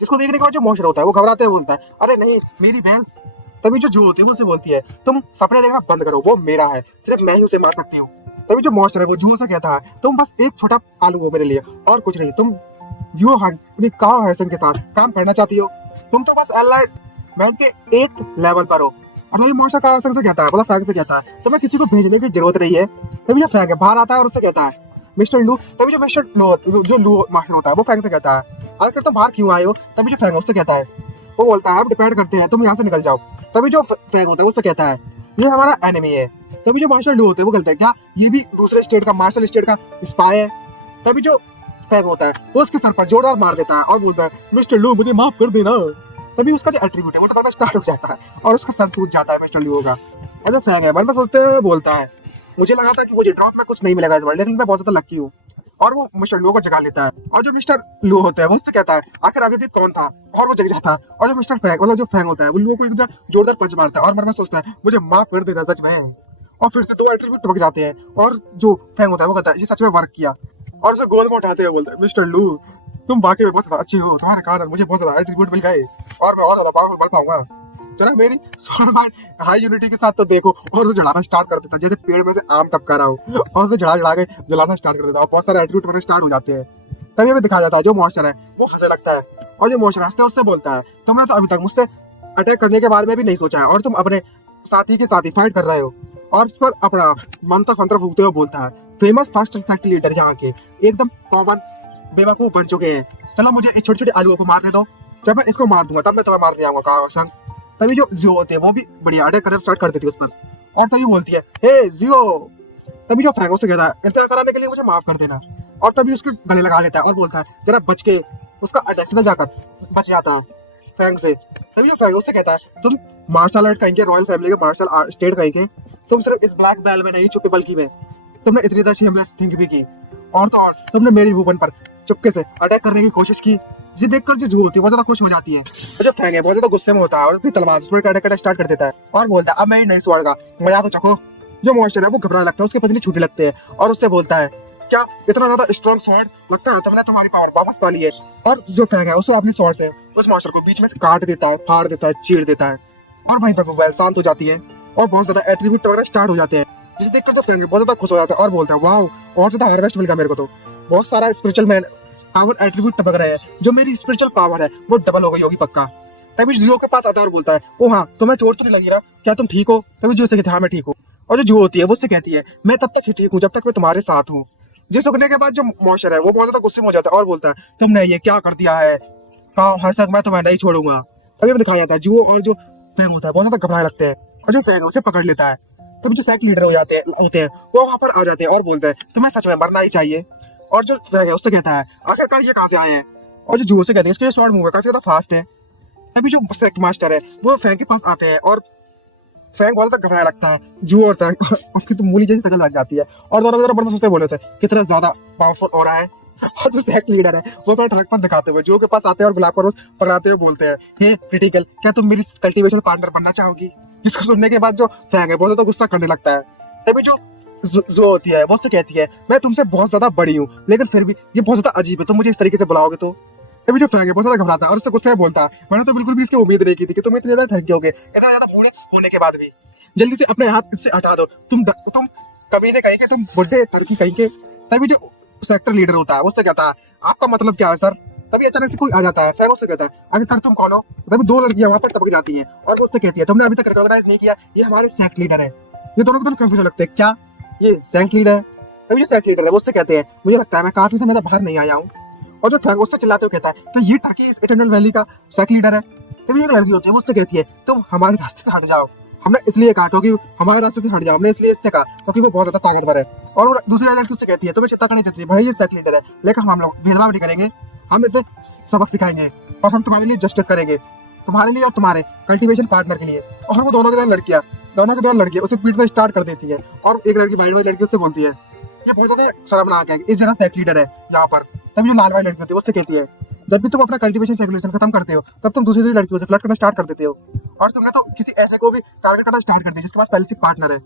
जिसको देखने के बाद जो मॉन्स्टर होता है वो घबराते हुए बोलता है, अरे नहीं मेरी बैल्स। तभी जो होती है वो उसे बोलती है, तुम सपने देखना बंद करो, वो मेरा है, सिर्फ मैं ही उसे मार सकती हूँ। तभी जो मॉन्स्टर है वो जूहो से कहता है, तुम बस एक छोटा आलू हो मेरे लिए और कुछ नहीं। तुम यू हंग अपनी काओ हैसन के साथ काम करना चाहती हो, तुम तो बस एलाइड मैन के 8th लेवल पर हो। और ये मॉन्स्टर काओ हैसन से कहता है, मतलब फैंग से कहता है, तुम्हें किसी को भेजने की जरूरत नहीं है। तभी जो फैंग है बाहर आता है और उससे कहता है, मिस्टर लू। तभी जो मिस्टर लू जो लू मास्टर होता है वो फैंग से कहता है, आखिर तुम बाहर क्यों आए हो। तभी जो फैंग उससे कहता है, वो बोलता है, हम डिपेंड करते हैं, तुम यहाँ से निकल जाओ। तभी जो फैंग होता है उससे कहता है, ये हमारा एनिमी है। तभी जो मार्शल लू होते हैं वो कहते हैं, क्या ये भी दूसरे स्टेट का मार्शल स्टेट का स्पाई है। तभी जो फैंग होता है वो उसके सर पर जोरदार मार देता है और बोलता है, मिस्टर लू मुझे माफ कर देना। तभी उसका जो एट्रीब्यूट है वो टकराना स्टार्ट हो जाता है और उसका सर टूट जाता है मिस्टर लू का। और जो फैंग है मन में सोचते हुए बोलता है, मुझे लगा था कि मुझे ड्रॉप में कुछ नहीं मिलेगा इस बार, लेकिन मैं बहुत ज्यादा लकी हूँ। और वो मिस्टर लू को जगा लेता है। और जो मिस्टर लू होता है वो उससे कहता है, आखिर आदित्य कौन था, और वो जग जाता है। और जो मिस्टर फैंग मतलब जो फैंग होता है वो लू को एक जोरदार पंच मारता है और मन में सोचता है, मुझे माफ कर देना सच में। और फिर से 2 एट्रीब्यूट टपक जाते हैं और जो फैंग होता है वो कहता है, ये सच में वर्क किया। और उसे गोद में उठाते हुए बोलता है, मिस्टर लू तुम वाकई में बहुत अच्छी हो, तुम्हारे कारण मुझे बहुत ज्यादा एट्रीब्यूट मिल गए और मैं और ज्यादा पावरफुल बन पाऊंगा। जरा मेरी स्वॉर्ड माइंड हाई यूनिटी के साथ तो देखो। और वो जलाना स्टार्ट कर देता है जैसे पेड़ में से आम टपका रहा हो, और उसे जला जला के जलाना स्टार्ट कर देता है और बहुत सारे एट्रीब्यूट बनने स्टार्ट हो जाते हैं। तभी हमें दिखाया जाता है जो मॉन्स्टर है वो हंसने लगता है और जो मॉन्स्टर हंसते उससे बोलता है, तुमने तो अभी तक मुझसे अटैक करने के बारे में भी नहीं सोचा है और तुम अपने साथी के साथ ही फाइट कर रहे हो। और उस पर अपना मंत्र फंत्र फूकते हुए बोलता है, फेमस फास्ट सेक्ट लीडर यहाँ के एकदम कॉमन बेवकूफ बन चुके हैं, चलो मुझे इस छोटे छोटे आलूओं को मारने दो, जब मैं इसको मार दूंगा तब मैं तुम्हें मारने आऊंगा काओ संग। तभी जो जियो होते हैं वो भी बढ़िया अटैक करना स्टार्ट कर देती है उस पर और तभी बोलती है, हे जियो। तभी जो फैंग से कहता है, इंतजार कराने के लिए मुझे माफ कर देना। और तभी उसके गले लगा लेता है और बोलता है, जरा बच के। उसका अटैक से जाकर बच जाता है फैंग से। तभी जो फैंग से कहता है, तुम मार्शल आर्ट कहेंगे, रॉयल फैमिली के मार्शल स्टेट कहेंगे, तुम सिर्फ इस ब्लैक बेल में नहीं छुपे बल्कि में तुमने इतनी ज्यादा शेमलेस थिंक भी की। और तो और तुमने मेरी वुमन पर चुपके से अटैक करने की कोशिश की। जिसे देखकर जो जू होती है बहुत ज्यादा खुश हो जाती है। और जो फैंग है बहुत ज्यादा गुस्से में होता है और अपनी तलवार उस पर अटैक स्टार्ट कर देता है और बोलता है, अब मैं नहीं छोड़ूंगा, मजा तो चखो। जो मॉन्स्टर है वो घबराने लगता है, उसके पत्नी छूटने लगते हैं और उससे बोलता है, क्या इतना ज्यादा स्ट्रॉन्ग स्वॉर्ड, लगता है तुमने तुम्हारी पावर वापस पा ली है। और जो फैंग है उसे अपने स्वॉर्ड से उस मॉन्स्टर को बीच में से काट देता है, फाड़ देता है, चीर देता है और वहीं तक वो शांत हो जाती है और बहुत ज्यादा एट्रीब्यूट वगैरह स्टार्ट हो जाते हैं। जिसे देखकर जो फैंग है बहुत ज्यादा खुश हो जाता है और बोलता है, वाओ और ज्यादा हार्वेस्ट मिल गया मेरे को, तो बहुत सारा स्पिरिचुअल मैन पावर एट्रीब्यूट टपक रहे हैं, जो मेरी स्पिरिचुअल पावर है वो डबल हो गई होगी पक्का। तभी जियो के पास आता है और बोलता है, ओ हाँ तुम्हें चोट तो नहीं लगी ना, क्या तुम ठीक हो। तभी जियो से कहती है, हाँ मैं ठीक हूँ। और जो जियो होती है वो उससे कहती है, मैं तब तक ही ठीक हूँ जब तक मैं तुम्हारे साथ हूँ। जिस सुनने के बाद जो मॉन्स्टर है वो बहुत ज्यादा गुस्से में हो जाता है और बोलता है, तुमने ये क्या कर दिया है, हाँ तक मैं तुम्हें नहीं छोड़ूंगा। तभी हमें दिखाया जाता है जियो और जो फैंग होता है बहुत ज्यादा घबराने लगते हैं और जो फैंग है उसे पकड़ लेता है। तभी जो सेक्ट लीडर होते हैं वो वहां पर आ जाते हैं और बोलते हैं, तुम्हें सच में मरना ही चाहिए। और जो फैंग है उससे कहता है, आखिरकार ये कहाँ से आए हैं। और जो जूहो से कहते हैं, इसके शॉर्ट मूव है, काफी ज्यादा फास्ट है। तभी जो सेक्ट मास्टर है वो फैंग के पास आते हैं और फैंग बहुत तक घबराने लगता है। जूहो और फैंग उनकी तो मूली जैसी शक्ल लग जाती है और दोनों मन में सोचते बोले थे, कितना ज्यादा पावरफुल हो रहा है। और जो सेक्ट लीडर है वो अपना ट्रक पर दिखाते हुए जो के पास आते हैं और गुलाब पर पकड़ाते हुए बोलते हैं, हे क्रिटिकल, क्या तुम मेरी कल्टीवेशन पार्टनर बनना चाहोगी। जिसको सुनने के बाद जो फैंग है बहुत ज्यादा गुस्सा करने लगता है। तभी जो जो होती है वो उससे कहती है, मैं तुमसे बहुत ज्यादा बड़ी हूँ लेकिन फिर भी ये बहुत ज्यादा अजीब है, तुम मुझे इस तरीके से बुलाओगे तो। तभी जो फैंग है बहुत ज्यादा घबराता है और उससे गुस्से में बोलता है, मैंने तो बिल्कुल भी इसकी उम्मीद नहीं की थी कि तुम इतने ज्यादा ठग गए, इतना ज्यादा बूढ़े होने के बाद भी। जल्दी से अपने हाथ इससे हटा दो, तुम कमीने कहेंगे, तुम बुढ़े टर्की कहेंगे। तभी जो सेक्टर लीडर होता है उससे कहता है, आपका मतलब क्या है सर। तभी अचानक से कोई आ जाता है, फैंग उससे कहता है, अगर सर तुम कौन हो। तभी 2 लड़कियां वहां पर टपक जाती हैं और वो उससे कहती है, तुमने अभी तक रिकॉग्नाइज नहीं किया, ये हमारे सेक्ट लीडर है। ये दोनों एकदम कंफ्यूज लगते हैं, क्या ये सेक्ट लीडर है। तभी जो सेक्ट लीडर है वो उससे कहते हैं, मुझे लगता है मैं काफी समय बाहर नहीं आया हूँ। और जो फैंग उससे चिल्लाते हुए कहता है, तो ये टर्की इस इटर्नल वैली का सेक्ट लीडर है। तभी एक लड़की होती है वो उससे कहती है, तुम हमारे रास्ते से हट जाओ, हमने इसलिए कहा क्योंकि हमारे रास्ते से हट जाओ, हमने इसलिए इससे कहा क्योंकि वो बहुत ज्यादा ताकतवर है। और वो दूसरी लड़की उससे कहती है तुम्हें चिंता करनी चाहिए भाई, ये सेक्ट लीडर है, लेकिन हम लोग भेदभाव नहीं करेंगे, हम इसे सबक सिखाएंगे और हम तुम्हारे लिए जस्टिस करेंगे, तुम्हारे लिए और तुम्हारे कल्टीवेशन पार्टनर के लिए। और वो दोनों के दोनों लड़कियां उसे पीटना स्टार्ट कर देती है और एक लड़की वाइट वाली लड़की उससे बोलती है ये बहुत ज्यादा शर्मनाक है, इस जगह सेक्ट लीडर है यहाँ पर। तब जो लाल वाली लड़की होती है उससे कहती है जब भी तुम अपना कल्टीवेशन सेक्युलेशन खत्म करते हो तब तुम दूसरी लड़कियों से फ्लर्ट करना स्टार्ट कर देते हो, और तुमने तो किसी ऐसे को भी टारगेट करना स्टार्ट कर दिया जिसके पास पहले से पार्टनर है।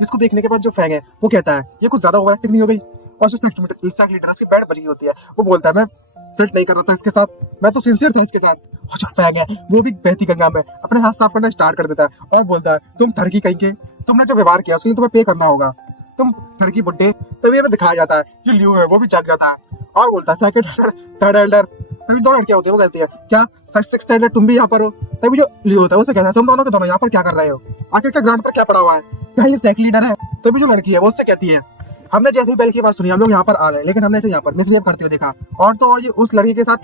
जिसको देखने के बाद जो फैंग है वो कहता है ये कुछ ज्यादा ओवर एक्टिंग नहीं हो गई, और जो सेक्ट लीडर उसकी बैंड बजी होती है वो बोलता है मैं फ्लर्ट नहीं कर रहा था इसके साथ, मैं तो सिंसियर था इसके साथ। और जो फैंग है वो भी बहती गंगा में अपने हाथ साफ करना स्टार्ट कर देता है और बोलता है तुम ठरकी कहीं के, तुमने जो व्यवहार किया उसके लिए तुम्हें पे करना होगा, तुम ठरकी बुड्ढे। तभी हमें दिखाया जाता है जो लियो है वो भी जग जाता है और बोलता है सेकंड थर्ड एल्डर। तभी दो लड़कियां होती है वो कहती है क्या सिक्स एल्डर तुम भी यहाँ पर हो। तभी जो लियो होता है उससे कहता है तुम दोनों के दोनों यहाँ पर क्या कर रहे हो, आखिर का ग्राउंड पर क्या पड़ा हुआ है, क्या ये सेक्ट लीडर है। तभी जो लड़की है वो उससे कहती है हमने जैसे ही बेल की बात सुनी हम लोग यहाँ पर आ गए, लेकिन हमने इसे यहाँ पर मिसबिहेव करते हुए देखा, और तो ये उस लड़की के साथ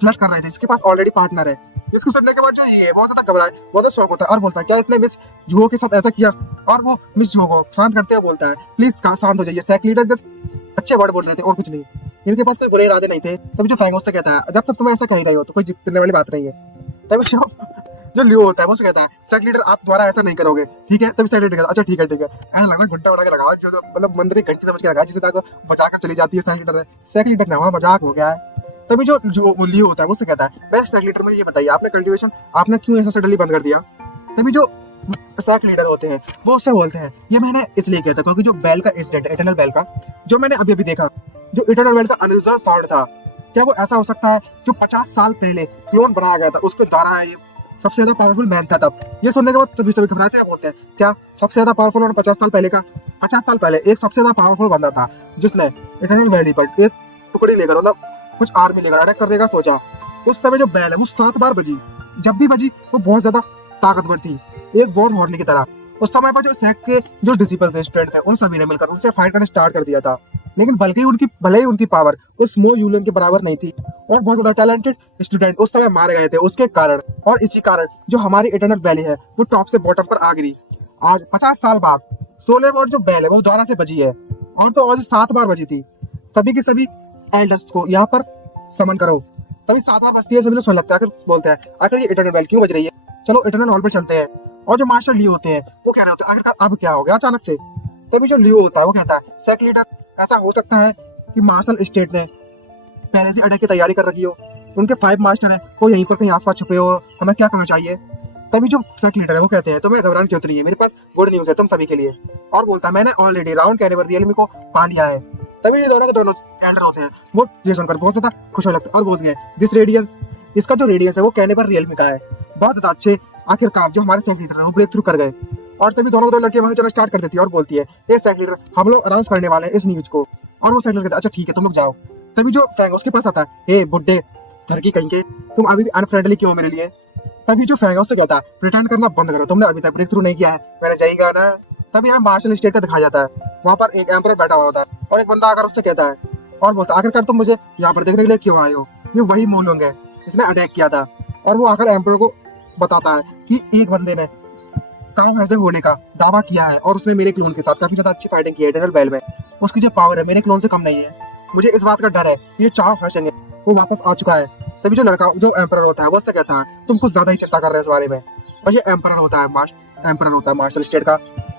फ्लर्ट कर रहे थे इसके पास ऑलरेडी पार्टनर है। इसको सुनने के बाद जो ये बहुत ज्यादा घबराए, बहुत ज्यादा शौक होता है और बोलता है क्या इसने मिस जुहो के साथ ऐसा किया। और वो मिस जुहो को शांत करते हुए बोलता है प्लीज शांत हो जाइए, सेक्ट लीडर जस्ट अच्छे वर्ड बोल रहे थे और कुछ नहीं, इनके पास कोई बुरे इरादे नहीं थे। तभी जो फैंग उससे कहता है जब तक तुम ऐसा कह रहे हो तो कोई जीतने वाली बात नहीं है। तभी जो लियो होता है वो कहता है सेक्ट लीडर आप दोबारा ऐसा नहीं करोगे ठीक है। तभी सेक्ट लीडर अच्छा ठीक है ऐसा लग रहा है घंटा बना के लगा मतलब मंदिर की घंटी समझ के लगा जिसे तक बचा कर चली जाती है सेक्ट लीडर ना हुआ मजाक हो गया है। तभी जो लियो होता है वो कहता है बेस्ट सेक्ट लीडर मुझे ये बताइए आपने कल्टीवेशन आपने क्यों ऐसा सडनली बंद कर दिया। तभी जो सेक्ट लीडर होते हैं वो उससे बोलते हैं ये मैंने इसलिए किया था क्योंकि जो बेल का इंसिडेंट इटर्नल बेल का जो मैंने अभी अभी देखा, जो इटर्नल बेल का अनयूजुअल साउंड था, क्या वो ऐसा हो सकता है जो 50 साल पहले क्लोन बनाया गया था उसके द्वारा ये सबसे ज्यादा पावरफुल मैन था। तब ये सुनने के बाद सभी घबराते हैं, बोलते हैं क्या सबसे ज्यादा पावरफुल और 50 साल पहले का 50 साल पहले एक सबसे ज्यादा पावरफुल बंदा था जिसने इटर्नल वैली पर एक टुकड़ी लेकर मतलब कुछ आर्मी लेकर अटैक करने का सोचा। उस समय जो बेल है वो 7 बार बजी, जब भी बजी वो बहुत ज्यादा ताकतवर थी, एक वॉर हॉर्न की तरह। उस समय पर जो सेक्ट के जो डिसिपल थे स्टूडेंट थे उन सभी ने मिलकर उनसे फाइट करना स्टार्ट कर दिया था, लेकिन भले ही उनकी पावर उस मो यूलन के बराबर नहीं थी और बहुत ज्यादा टैलेंटेड स्टूडेंट उस समय मारे गए थे उसके कारण। और इसी कारण जो हमारी इटर्नल वैली है वो टॉप से बॉटम पर आ गिरी। आज 50 साल बाद 16 बार जो बेल है वो दोबारा से बजी है, और तो आज 7 बार बजी थी। सभी के सभी एल्डर्स को यहाँ पर समन करो। तभी 7 बार बजती है, सभी लोग सुन लगता है, आखिर बोलते हैं आखिर ये इटर्नल बेल क्यों बज रही है, चलो इटर्नल हॉल पर चलते हैं। और जो मास्टर लियो होते हैं वो कह रहे होते हैं आखिरकार अब क्या हो गया अचानक से। तभी जो लियो होता है वो कहता है सेक्ट लीडर ऐसा हो सकता है कि मार्शल स्टेट ने पहले से अटैक की तैयारी कर रखी हो, उनके 5 मास्टर हैं वो यहीं पर कहीं आसपास छुपे हो, हमें क्या करना चाहिए। तभी जो सेक्ट लीडर है वो कहते हैं तुम्हें घबराने की जरूरत नहीं है, मेरे पास गुड न्यूज है तुम सभी के लिए। और बोलता है मैंने ऑलरेडी राउंड कैनिवर रियलमी को पा लिया है। तभी ये दोनों के दोनों एल्डर होते हैं वो ये सुनकर बहुत ज्यादा खुश हो लगते हैं और बोलते हैं दिस रेडियंस, इसका जो रेडियंस है वो कैनिवर रियलमी का है, बहुत ज्यादा अच्छे। आखिरकार जो हमारे सेक्ट लीडर है वो ब्रेक थ्रू कर गए। और तभी दोनों लड़कियां वहां चलना स्टार्ट कर देती है और बोलती है ये सेक्ट लीडर हम लोग अनाउंस करने वाले हैं इस न्यूज को। और वो सेक्ट लीडर कहता है अच्छा ठीक है तुम लोग जाओ। तभी जो फैंग उसके पास आता है ए बुड्ढे घर की कहीं के तुम अभी भी अनफ्रेंडली क्यों मेरे लिए। तभी जो फैंग उससे कहता है प्रिटेंड करना बंद करो, तुमने अभी तक ब्रेक थ्रू नहीं किया है, मैंने जाएगा ना। तभी हमें मार्शल स्टेट का दिखाया जाता है, वहाँ पर एक एम्परर बैठा हुआ होता है और एक बंदा आकर उससे कहता है और बोलता है आखिरकार तुम मुझे यहाँ पर देखने के लिए क्यों आए हो, ये वही मोलोंग है जिसने अटैक किया था। और वो आकर एम्परर को बताता है कि एक बंदे ने काम ऐसे होने का दावा किया है और उसने मेरे क्लोन के साथ काफी ज्यादा अच्छी फाइटिंग की है इटर्नल बेल में, उसकी जो पावर है मेरे क्लोन से कम नहीं है, मुझे इस बात का डर है ये चाओ हसन है वो वापस आ चुका है। तभी जो लड़का जो एम्परर होता है वो उससे कहता है तुम कुछ ज्यादा ही चिंता कर रहे हो इस बारे में। और ये एम्परर होता है मार्शल स्टेट का,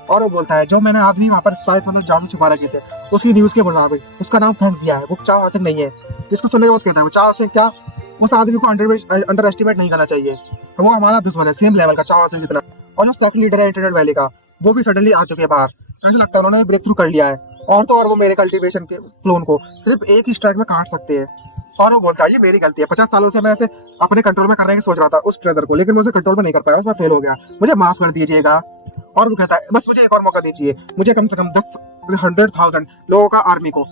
और वो बोलता है जो मैंने आदमी वहाँ पर स्पाइस मतलब जासूस छुपा रखे थे उसकी न्यूज के मुताबिक उसका नाम फैंसिया है, वो चाओ हसन नहीं है। जिसको सुनने के बाद कहता है वो चाओ हसन क्या, उस आदमी को अंडर एस्टिमेट नहीं करना चाहिए, वो हमारा दुश्मन है सेम लेवल का चाओ हसन जितना। और जो सेक्ट लीडर है इंटरनेट वैली का वो भी सडनली आ चुके हैं बाहर, मुझे लगता है उन्होंने ब्रेक थ्रू कर लिया है। और तो और वो मेरे कल्टीवेशन के क्लोन को सिर्फ एक ही स्ट्राइक में काट सकते हैं। और वो बोलता है ये मेरी गलती है, 50 सालों से मैं ऐसे अपने कंट्रोल में करने की सोच रहा था उस ट्रेजर को, लेकिन मैं उसे कंट्रोल में नहीं कर पाया, उसमें फेल हो गया, मुझे माफ कर दीजिएगा। और वो कहता है बस मुझे एक और मौका दीजिए, मुझे कम से कम 100,000 लोगों का आर्मी को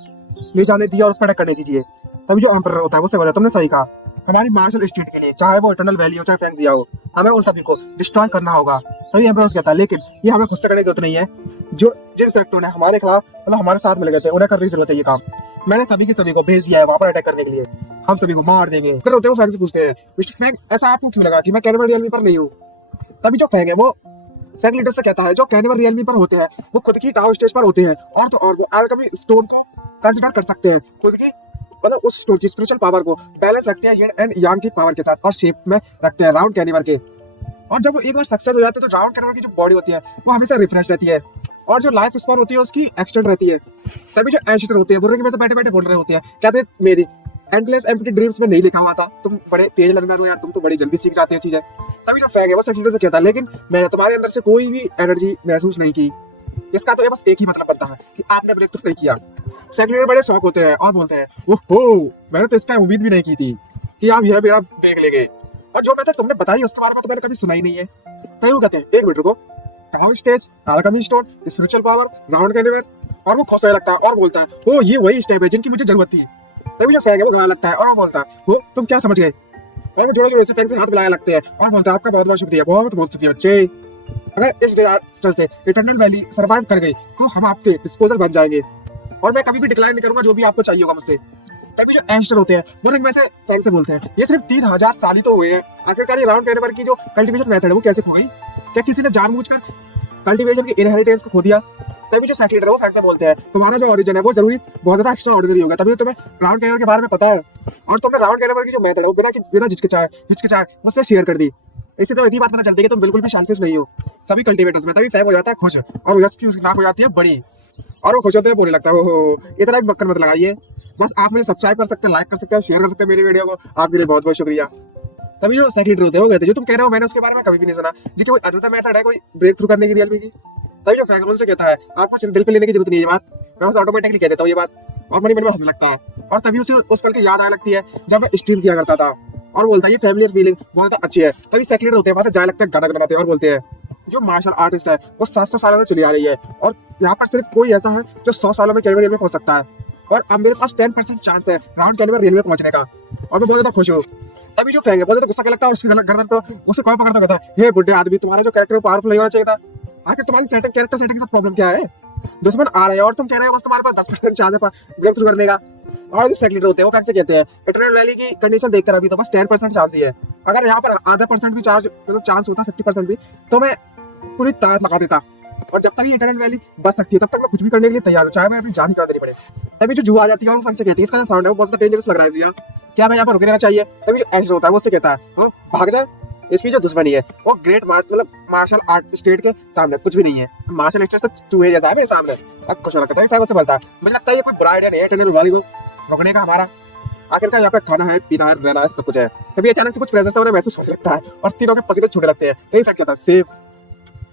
ले जाने दिया और उस पर अटैक करने दीजिए। तभी जो एम्परर होता है वो से बोला तुमने सही कहा, हमारी मार्शल स्टेट के लिए चाहे वो इटर्नल वैली हो चाहे फैंसिया हो, हमें उन सभी को डिस्ट्रॉय करना होगा। तभी एम्परर कहता है लेकिन ये हमें खुद से करने की जरूरत नहीं है, जो जिन सेक्टों ने हमारे खिलाफ मतलब हमारे साथ मिल गए थे उन्हें करने की जरूरत है ये काम, मैंने सभी के सभी को भेज दिया है वहां पर अटैक करने के लिए, हम सभी को मार देंगे। फिर होते हैं वो फैंग से पूछते हैं मिस्टर फैंग ऐसा आपको क्यों लगा कि मैं कैनिवर रियलमी पर नहीं हूँ। तभी जो फैंग है वो सेकंड लीडर से कहता है जो कैनिवर रियलमी पर होते हैं वो खुद की टावर स्टेज पर होते हैं और तो और वो अल्केमी स्टोन को कंसिडर कर सकते हैं, खुद की मतलब उस स्टोन की स्पिरिचुअल पावर को बैलेंस रखते हैं यिन एंड यांग की पावर के साथ और शेप में रखते हैं राउंड कैनिवर के। और जब वो एक बार सक्सेस हो जाते हैं तो राउंड कैनिवर की जो बॉडी होती है वो हमेशा रिफ्रेश रहती है और जो लाइफ स्पैन होती है उसकी एक्सटेंड रहती है। तभी जो एंशिटर होते हैं वो रिंग में से बैठे बैठे बोल रहे होते हैं, कहते हैं मेरी एंडलेस एम्प्टी ड्रीम्स में नहीं लिखा हुआ था, तुम बड़े तेज लर्नर हो यार, तुम तो बड़ी जल्दी सीख जाते हो चीजें। तभी जो फैंग है वो सेकंड से कहता है लेकिन मैंने तुम्हारे अंदर से कोई भी एनर्जी महसूस नहीं की। इसका तो ये बस एक ही मतलब बनता है कि आपने ब्रेक थ्रू नहीं किया। सेकंड बड़े शौक होते हैं और बोलते हैं ओहो मैंने तो इसका उम्मीद भी नहीं की थी कि आप यह मेरा देख लेंगे, और जो मेथड तुमने बताई उसके बारे में तो मैंने कभी सुना ही नहीं है। तभी वो कहते हैं एक मिनट रुको, tower stage, alchemy stone, spiritual power, round कैनिवर, और वो खुश होने लगता है और बोलता है ओ ये वही स्टेप है जिनकी मुझे जरूरत थी। तभी जो फैंग है वो गाना लगता है और वो बोलता है वो तुम क्या समझ गए, और वो जोड़े वैसे फैंग से हाथ मिलाने लगते हैं और बोलता है आपका बहुत बहुत शुक्रिया, बहुत बहुत शुक्रिया बच्चे, अगर इस डिजास्टर से इटर्नल वैली सर्वाइव कर गई तो हम आपके डिस्पोजल बन जाएंगे और मैं कभी भी डिक्लाइन नहीं करूंगा जो भी आपको चाहिए होगा मुझसे। तभी जो एंशटर होते हैं वो रिंग में से फैंग से बोलते हैं ये सिर्फ 3000 साल ही तो हुए हैं, आखिरकार ये राउंड कैनिवर की जो कल्टीवेशन मेथड है वो कैसे खो गई, क्या किसी ने जानबूझकर कल्टीवेशन की इनहेरिटेंस को खो दिया। तभी जो सेकंड लीडर है वो फैंग से बोलते हैं तुम्हारा जो ओरिजिन है वो जरूरी बहुत ज्यादा एक्स्ट्रा ऑर्डिनरी होगा, तभी तुम्हें राउंड कैनिवर के बारे में पता है और तुमने राउंड कैनिवर की जो मेथड है वो बिना हिचकिचाए मुझसे शेयर कर दी। इससे तो इतनी बात पता चलती है कि तुम बिल्कुल भी सेल्फिश नहीं हो सभी कल्टीवेटर्स में। तभी फैंग हो जाता है खुश और यश की उसकी नाक हो जाती है बड़ी और वो खुश होते हैं बोलने लगता है ओहो इतना एक बक्कर मत लगाइए, बस आप मुझे सब्सक्राइब कर सकते हैं, लाइक कर सकते हैं, शेयर कर सकते हैं मेरी वीडियो को, आपके लिए बहुत बहुत शुक्रिया। तभी जो सेकंड लीडर होते हैं वो कहते हैं जो तुम कह रहे हो मैंने उसके बारे में कभी भी नहीं सुना, जी कोई अनदर मेथड है कोई ब्रेक थ्रू करने की रियलमी की। तभी जो फैंग उनसे कहता है आपको सिर्फ दिल पे लेने की जरूरत नहीं है ये बात, मैं बस ऑटोमेटिकली कह देता हूँ ये बात, और मन में हंसने लगता है। और तभी उसे उस पल की याद आने लगती है जब मैं स्ट्रीम किया करता था और बोलता है ये फैमिलियर फीलिंग बहुत अच्छी है। तभी सेकंड लीडर होते हैं वहां जाए लगता है गाना बनाते हैं और बोलते हैं जो मार्शल आर्टिस्ट है वो 700 सालों से चली आ रही है और यहाँ पर सिर्फ कोई ऐसा है जो 100 सालों में कैनिवर रियल में पहुंच सकता है और अब मेरे पास 10% चांस है राउंड कैनिवर रियल में पहुंचने का, और मैं बहुत ज्यादा खुश हूँ। तभी जो फैंग है बहुत ज्यादा गुस्सा लगता है और उसकी गर्दन पे उसे कॉल पकड़ता कहता है हे बुड्ढे आदमी तुम्हारा जो कैरेक्टर पावरफुल नहीं होना चाहिए था, आखिर तुम्हारी सेटिंग कैरेक्टर सेटिंग के साथ प्रॉब्लम क्या है, दुश्मन आ रहे हैं और तुम कह रहे हो बस तुम्हारे पास 10% चांस है ब्रेक थ्रू करने का। और जो सेकंड लीडर होते हैं वो फैंग से कहते हैं इटर्नल वैली की कंडीशन देखकर अभी तो बस 10% चांस ही है, अगर यहाँ पर आधा परसेंट भी चार्ज मतलब चांस होता 50% भी तो मैं पूरी ताकत लगा देता, और जब तक ये इटर्नल वैली बच सकती है तब तक मैं कुछ भी करने के लिए तैयार हूँ चाहे मैं अपनी जान निकाल देनी पड़े। तभी जो जुआ आ जाती है और वो फैंग से कहती है इसका जो साउंड है वो बहुत ज्यादा डेंजरस लग रहा है जिया, क्या मैं यहाँ पर रुके रहना चाहिए। तभी जो एंशर होता है वो उससे कहता है भाग जाए, इसकी जो दुश्मनी है वो ग्रेट मार्शल आर्ट स्टेट के सामने कुछ भी नहीं है, मार्शल आर्टिस्ट तो चूहे जैसा है मेरे सामने। अब कुछ लगता है फैंग उससे बोलता है मुझे लगता है ये कोई बुरा आइडिया नहीं है इटर्नल वैली को रोकने का हमारा, आखिरकार यहाँ पे खाना है पीना है रहना है सब कुछ है। तभी अचानक से कुछ प्रेशर से उन्हें महसूस होने लगता है और तीनों के पसीने छूटने लगते हैं। यही फैक्ट कहता है सेफ,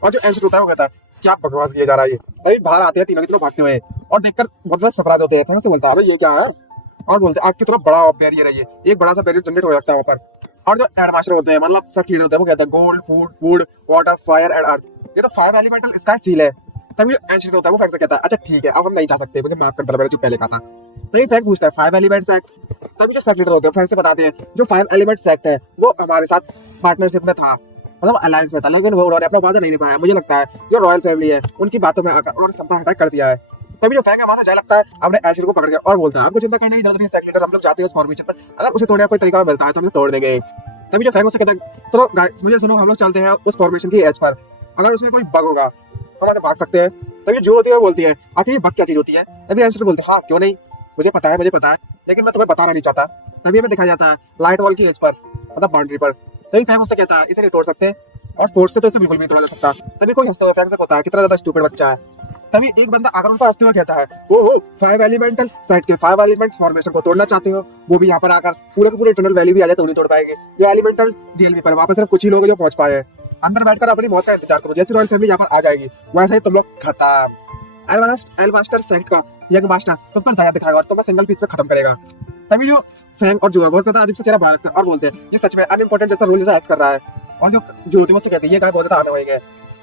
और जो एंशर होता है वो कहता है क्या बकवास किया जा रहा है ये। तभी बाहर आते हैं तीनों की तरफ भागते हुए और देखकर बहुत ज्यादा सरप्राइज होते हैं। फैंग से बोलता है ये क्या है, और बोलते हैं आग की तरफ बड़ा बैरियर है, ये एक बड़ा सा बैरियर जनरेट हो जाता है वहाँ पर। और जो एडमास्टर होते हैं मतलब सब लीडर होते हैं वो कहते हैं gold food would water fire and earth, ये तो 5 एलिमेंटल स्काई सील है। तभी एंशर होता है वो फैंग से कहता है अच्छा ठीक है अब हम नहीं जा सकते, मुझे माफ कर दो मैंने जो पहले कहा था। तभी फैंग पूछता है 5 एलिमेंट्स एक्ट। तभी जो सेकंड लीडर होते हैं फैंग से बताते हैं जो 5 एलिमेंट्स एक्ट है वो हमारे साथ पार्टनरशिप में था, मतलब अलायंस में था, लेकिन वो उन्होंने अपना वादा नहीं निभाया। मुझे लगता है जो रॉयल फैमिली है उनकी बातों में आकर उन्होंने सब अटैक कर दिया है। तभी जो फैंग है वहां से जाए लगता है अपने एंशर को पकड़ के और बोलता है आपको चिंता करने की जरूरत नहीं सेकंड लीडर, हम लोग जाते हैं उस फॉर्मेशन पर, अगर उसे तोड़ने का कोई तरीका मिलता है तो हम तोड़ देंगे। तभी जो फैंग उससे कहता है चलो गाइस मुझे सुनो हम लोग चलते हैं उस फॉर्मेशन की एज पर, अगर उसमें कोई बग होगा तो वहां से भाग सकते हैं। तभी जो होती है बोलती है आखिर ये बग क्या चीज होती है। तभी एंशर बोलते हैं हाँ क्यों नहीं मुझे पता है लेकिन मैं तुम्हें बताना नहीं चाहता। तभी हमें दिखाया जाता है लाइट वॉल की एज पर मतलब बाउंड्री पर। तभी फैंग उससे कहता है इसे नहीं तोड़ सकते और फोर्स से तो इसे बिल्कुल भी तोड़ा जा सकता। तभी कोई हंसता हुआ फैंग से कहता है कितना ज्यादा स्टूपिड बच्चा है। तभी एक बंदा आकर उन पर हंसते हुए कहता है वो 5 एलिमेंटल सेट के 5 एलिमेंट्स फॉर्मेशन को तोड़ना चाहते हो, वो भी यहाँ पर आकर पूरे के पूरे इटर्नल वैली भी आ जाए तो नहीं तोड़ पाएंगे, ये एलिमेंटल डीएलवी पर वहाँ पर सिर्फ कुछ ही लोग जो पहुंच पाए हैं, अंदर बैठकर अपनी मौत का इंतजार करो, जैसी रॉयल फैमिली यहाँ पर आ जाएगी वैसे ही तुम लोग खत्म। एलवास्टर सेट का यंग मास्टर तुम पर दया दिखाएगा और तुम्हें सिंगल पीस पे खत्म करेगा। तभी जो फैंग और जो बहुत ज्यादा अजीब से चेहरा बना लगता है और बोलते हैं ये सच में अनइम्पोर्टेंट जैसा रोल जैसा एक्ट कर रहा है। और जो होती है मुझसे कहती है ये गाय बहुत ज्यादा आने है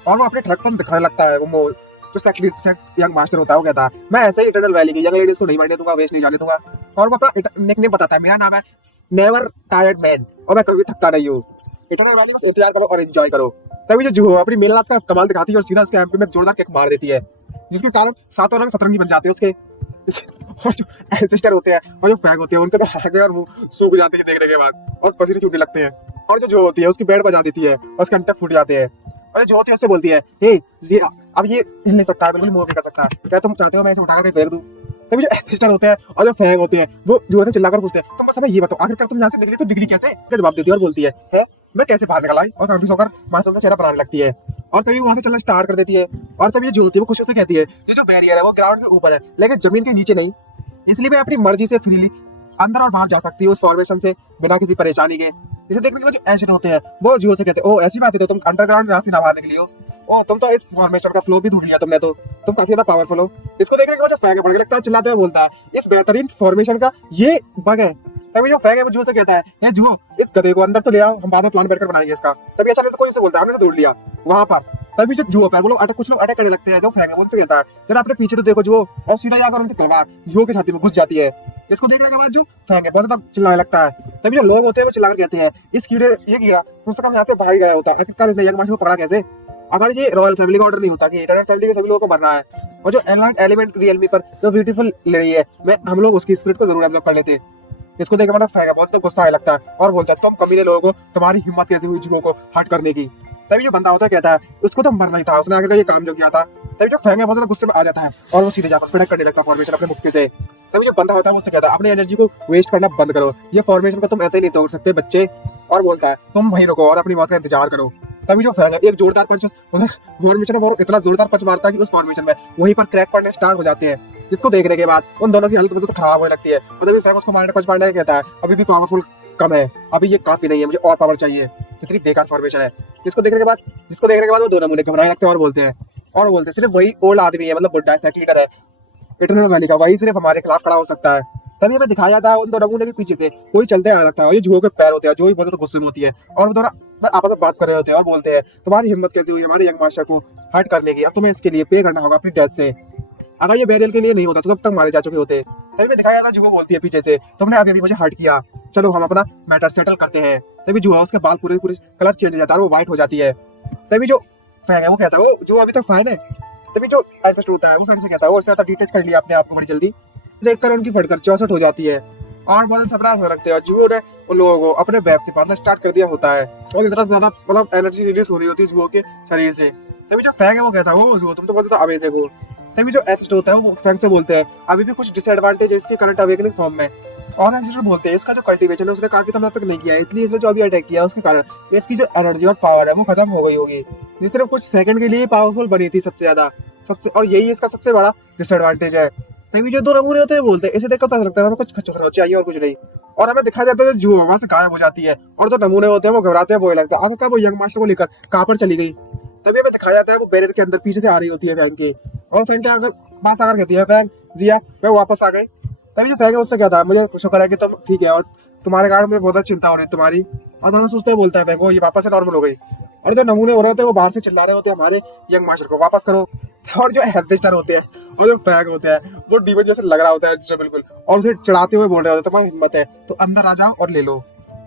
और वो अपने ट्रक पर दिखाने लगता है। वो जो सेट यंग मास्टर होता है वो कहता है मैं ऐसे ही इटर्नल वैली की यंग लेडीज को नहीं बैठने दूंगा, वेस्ट नहीं जाने दूंगा। और वो अपना निकनेम बताता है मेरा नाम है नेवर टायर्ड मैन और मैं कभी थकता नहीं हूँ, इटर्नल वैली बस इंतजार करो और एंजॉय करो। तभी जो अपनी मेलनाथ का कमाल दिखाती है और सीधा उसके एमपी में जोरदार किक मार देती है जिसके कारण सातों रंग सतरंगी बन जाते हैं उसके। और जो एंसेस्टर होते हैं और जो फैंग होते हैं उनके तो हाथ और मुंह सूख जाते हैं देखने के बाद और पसीने छूटने लगते हैं। और जो होती है उसकी बेड बजा देती है और उसके अंटे फूट जाते हैं और जो होती है उससे बोलती है हे ये अब ये हिल नहीं सकता है, बिल्कुल मूव नहीं कर सकता, क्या तुम चाहते हो मैं इसे उठा कर फेंक दूं? तभी जो एसिस्टेंट होते हैं और जो फैंग होते हैं वो जो होते हैं चिल्लाकर पूछते हैं तुम बस हमें ये बताओ आखिरकार तुम यहाँ से निकली तो डिग्री कैसे? क्या जवाब देती है और बोलती है मैं कैसे बाहर निकल आई, और काफी होकर मासूम का चेहरा बनाने लगती है और तभी वहां से चलना स्टार्ट कर देती है। और तभी ये जो होती है वो खुशी से कहती है ये जो बैरियर है वो ग्राउंड के ऊपर है लेकिन जमीन के नीचे नहीं, इसलिए मैं अपनी मर्जी से फ्रीली अंदर और बाहर जा सकती हूँ उस फॉर्मेशन से बिना किसी परेशानी के। इसे देखने के बाद जो एजेंट होते हैं वो जियो से कहते हैं ओ ऐसी बात है तो तुम अंडरग्राउंड रास्ते ना बाहर निकली हो, ओ तुम तो इस फॉर्मेशन का फ्लो भी ढूंढ लिया तुमने, तो तुम काफी ज्यादा पावरफुल हो। इसको देखने के बाद जो फैंग है पड़ लगता है चिल्लाते हुए बोलता है इस बेहतरीन फॉर्मेशन का ये बग है। तभी जो फैंग है वो जुओ से कहता है ये जुओ इस गधे को अंदर तो ले आओ, हम बाद में प्लान बैठकर बनाएंगे इसका। तभी अचानक से कोई उसे बोलता है हमने ढूंढ लिया वहां पर। तभी जो जुओ पर वो लोग कुछ लोग अटैक करने लगते हैं, जो फैंग है वो उनसे कहता है जरा अपने पीछे तो देखो जुओ, और सीधा जाकर उनकी तलवार जुओ की छाती में घुस जाती है। इसको देखने के बाद जो फैंग है बहुत ज्यादा चिल्लाने लगता है। तभी जो लोग होते हैं वो चिल्लाकर कहते हैं इस कीड़े ये कीड़ा उससे कम यहाँ से भाग गया होता, आखिरकार इसने यंग को पकड़ा कैसे? अगर ये रॉयल फैमिली का ऑर्डर नहीं होता कि इंटरनेट फैमिली के सभी लोगों को मरना है, और जो एलिमेंट रियलमी पर जो ब्यूटीफुल ले रही है मैं हम लोग उसकी स्पिरिट को जरूर ऑब्जर्व कर लेते। इसको देखकर मतलब फैंग बहुत गुस्सा आने लगता है और बोलता है तुम कमीने लोगों को तुम्हारी हिम्मत कैसे हुई जुओ को हट करने की? तभी जो बंदा होता है कहता है उसको तो मरना ही था, उसने आगे ये काम जो किया था। तभी जो फैंग है बहुत ज्यादा गुस्से में आ जाता है और वो सीधे जाकर स्प्रेड करने लगता है फॉर्मेशन अपने मुक्के से। तभी जो बंदा होता है वो उससे कहता है अपनी एनर्जी को वेस्ट करना बंद करो, ये फॉर्मेशन को तुम ऐसे ही नहीं तोड़ सकते बच्चे, और बोलता है तुम वहीं रुको और अपनी मौत का इंतजार करो। तभी जो फैंग है एक जोरदार पंच फॉर्मेशन में इतना जोरदार पंच मारता है कि उस फॉर्मेशन में वहीं पर क्रैक पड़ने स्टार्ट हो जाते हैं। इसको देखने के बाद उन दोनों की हालत तो खराब होने लगती है, और तभी फैंग उसको मारने पंच मारने कहता है अभी भी पावरफुल कम है, अभी ये काफी नहीं है, मुझे और पावर चाहिए, कितनी बेकार फॉर्मेशन है। इसको देखने के बाद वो दोनों मुझे घबराने लगते हैं और बोलते हैं सिर्फ वही ओल्ड आदमी है, मतलब बुड्ढा सेट लीडर है इटरनल वैली का, वही सिर्फ हमारे खिलाफ खड़ा हो सकता है। तभी हमें दिखाया जाता है उन दोनों नमूने के पीछे से कोई चलते आने लगता है और ये जुओं के पैर होते हैं जो ही बहुत गुस्से में होती है, और वो दोनों आपस में बात कर रहे होते हैं और बोलते हैं तुम्हारी हिम्मत कैसे हुई हमारे यंग मास्टर को हर्ट करने की, अब तुम्हें इसके लिए पे करना होगा अपनी डेथ से, अगर ये बैरियल के लिए नहीं होता तो तब तक मारे जा चुके होते। तभी मैं दिखाया जाता जुओ बोलती है पीछे से तुमने अभी मुझे हर्ट किया, चलो हम अपना मैटर सेटल करते हैं। तभी जुआ उसके बाल पूरे कलर चेंज हो जाता है और वो व्हाइट हो जाती है। तभी जो फैंग है वो कहता है वो जो अभी तक फाइन है। तभी जो एल्फेस्ट होता है वो फैंग से कहता है वो इसने डिटेच कर लिया अपने आप को बड़ी जल्दी, देखकर उनकी फटकर 64 हो जाती है और बहुत सरप्राइज हो लगते हैं। जुओ ने उन लोगों को अपने वेब से बांधना स्टार्ट कर दिया होता है और इतना ज्यादा मतलब एनर्जी रिलीज हो रही होती है जुओ के शरीर से। तभी जो फैंग है वो कहता है वो जुओ तुम तो बहुत ज्यादा अमेजिंग हो। तभी जो एल्फेस्ट होता है वो फैंग से बोलते हैं अभी भी कुछ डिसएडवांटेज है इसके करंट अवेकनिंग फॉर्म में, और एल्फेस्ट बोलते हैं इसका जो कल्टीवेशन है उसने काफी समय तक नहीं किया है, इसलिए इसने जो अभी अटैक किया उसके कारण इसकी जो एनर्जी और पावर है वो खत्म हो गई होगी, ये सिर्फ कुछ सेकंड के लिए पावरफुल बनी थी सबसे ज्यादा और यही इसका सबसे बड़ा डिसएडवांटेज है। तभी जो दो नमूने होते हैं बोलते हैं इसे देखकर पता लगता है हमें कुछ खचखच चाहिए और कुछ नहीं, और हमें दिखाया जाता है जो वहां से गायब हो जाती है और जो नमूने होते हैं वो घबराते हैं वो लगता है आखिरकार वो यंग मास्टर को लेकर कहां पर चली गई। तभी हमें दिखाया जाता है वो बैरियर के अंदर पीछे से आ रही होती है फैंग के, और फैंग के पास आकर कहती है फैंग जिया मैं वापस आ गई। तभी जो फैंग है उससे कहता है मुझे शुक्र है कि तुम ठीक है और तुम्हारे कारण मुझे बहुत चिंता हो रही है तुम्हारी, और मैंने सोचते हुए बोलता है फैंग ये वापस से नॉर्मल हो गई, और जो नमूने हो रहे होते हैं वो बाहर से चिल्ला रहे होते हैं हमारे यंग मास्टर को वापस करो, और जो हेल्थ होते हैं और जो फैंग होते हैं वो डीमन जैसे लग रहा होता है बिल्कुल, और उसे चढ़ाते हुए बोल रहे होते हैं तुम्हारी हिम्मत है तो अंदर आ जाओ और ले लो।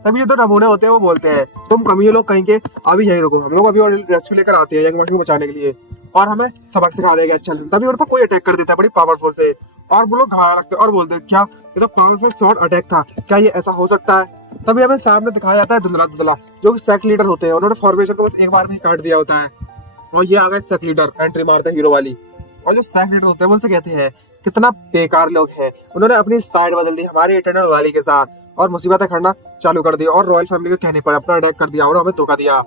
तभी ये दो नमूने होते हैं वो बोलते हैं तुम कमी लोग कहीं के अभी यहीं रुको, हम लोग अभी और रेस्क्यू लेकर आते हैं यंग मास्टर को बचाने के लिए और हमें सबक सिखा देगा अच्छा। तभी उन पर कोई अटैक कर देता है बड़ी पावरफुल से, और वो लोग घबराने लगते हैं और बोलते हैं क्या ये तो पावरफुल शॉर्ट अटैक था, क्या ये ऐसा हो सकता है? तभी हमें सामने दिखाया जाता है धुंधला जो कि सेक्ट लीडर होते हैं, उन्होंने फॉर्मेशन को बस एक बार में ही काट दिया होता है और ये आ गए सेक्ट लीडर एंट्री मारते हीरो वाली, और जो सेक्ट लीडर होते हैं वो उनसे कहते हैं कितना बेकार लोग हैं, उन्होंने अपनी साइड बदल दी हमारे इटर्नल वाली के साथ और मुसीबतें करना चालू कर दी और रॉयल फैमिली के कहने पर अपना अटैक कर दिया और हमें धोखा दिया,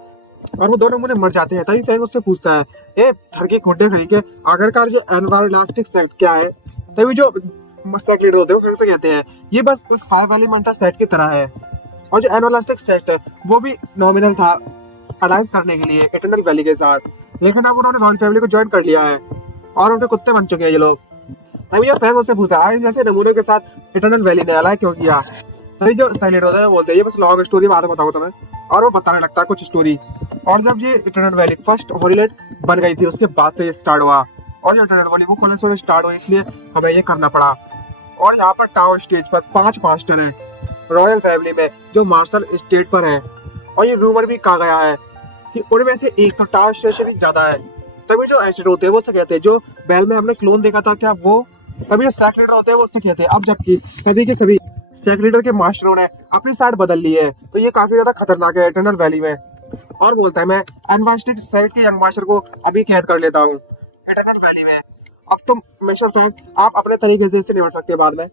और वो दोनों मुझे मर जाते हैं। तभी फैंग उससे पूछता है ए घर के खुंडे खड़ी के आखिरकार ये एनवायरलास्टिक सेट क्या है? तभी जो सेट लीडर होते हैं वो फैंग से कहते हैं ये बस 5 एलिमेंटल सेट की तरह है, और जो एनवायरलास्टिक सेट है वो भी नॉमिनल था अलायंस करने के लिए इटर्नल वैली के साथ, लेकिन अब उन्होंने रॉयल फैमिली को ज्वाइन कर लिया है और उनके कुत्ते बन चुके हैं ये लोग। तभी जो फैंग उससे पूछता है जैसे नमूने के साथ इटर्नल वैली ने अलाय क्यों किया? तभी जो साइलेंट होता है बोलते हैं ये बस लॉन्ग स्टोरी बाद में बताऊंगा तुम्हें, और वो बताने लगता है कुछ स्टोरी, और जब ये इटर्नल वैली फर्स्ट होलीलैंड बन गई थी उसके बाद से ये स्टार्ट हुआ, और ये इटर्नल वैली वो कॉलेज में स्टार्ट हुई इसलिए हमें ये करना पड़ा, और यहाँ पर टावर स्टेज पर 5 मास्टर हैं रॉयल फैमिली में जो मार्शल स्टेट पर है, और ये रूमर भी कहा गया है कि उनमें से एक तो टावर स्टेज से भी ज्यादा है। तभी जो एसिड होते हैं वो उससे कहते हैं जो बैल में हमने क्लोन देखा था क्या वो, तभी जो सेक्ट लीडर होते हैं वो उससे कहते हैं अब जबकि सभी के सभी सेक्ट लीडर के मास्टरों ने अपनी साइड बदल ली है तो ये काफी ज्यादा खतरनाक है इटर्नल वैली में, और बोलता है मैं अनवांटेड साइड के यंग मास्टर को अभी कैद कर लेता हूँ इटरनल वैली में। अब तुम मिस्टर फ्रैंक आप अपने तरीके से इससे निपट सकते हैं बाद में।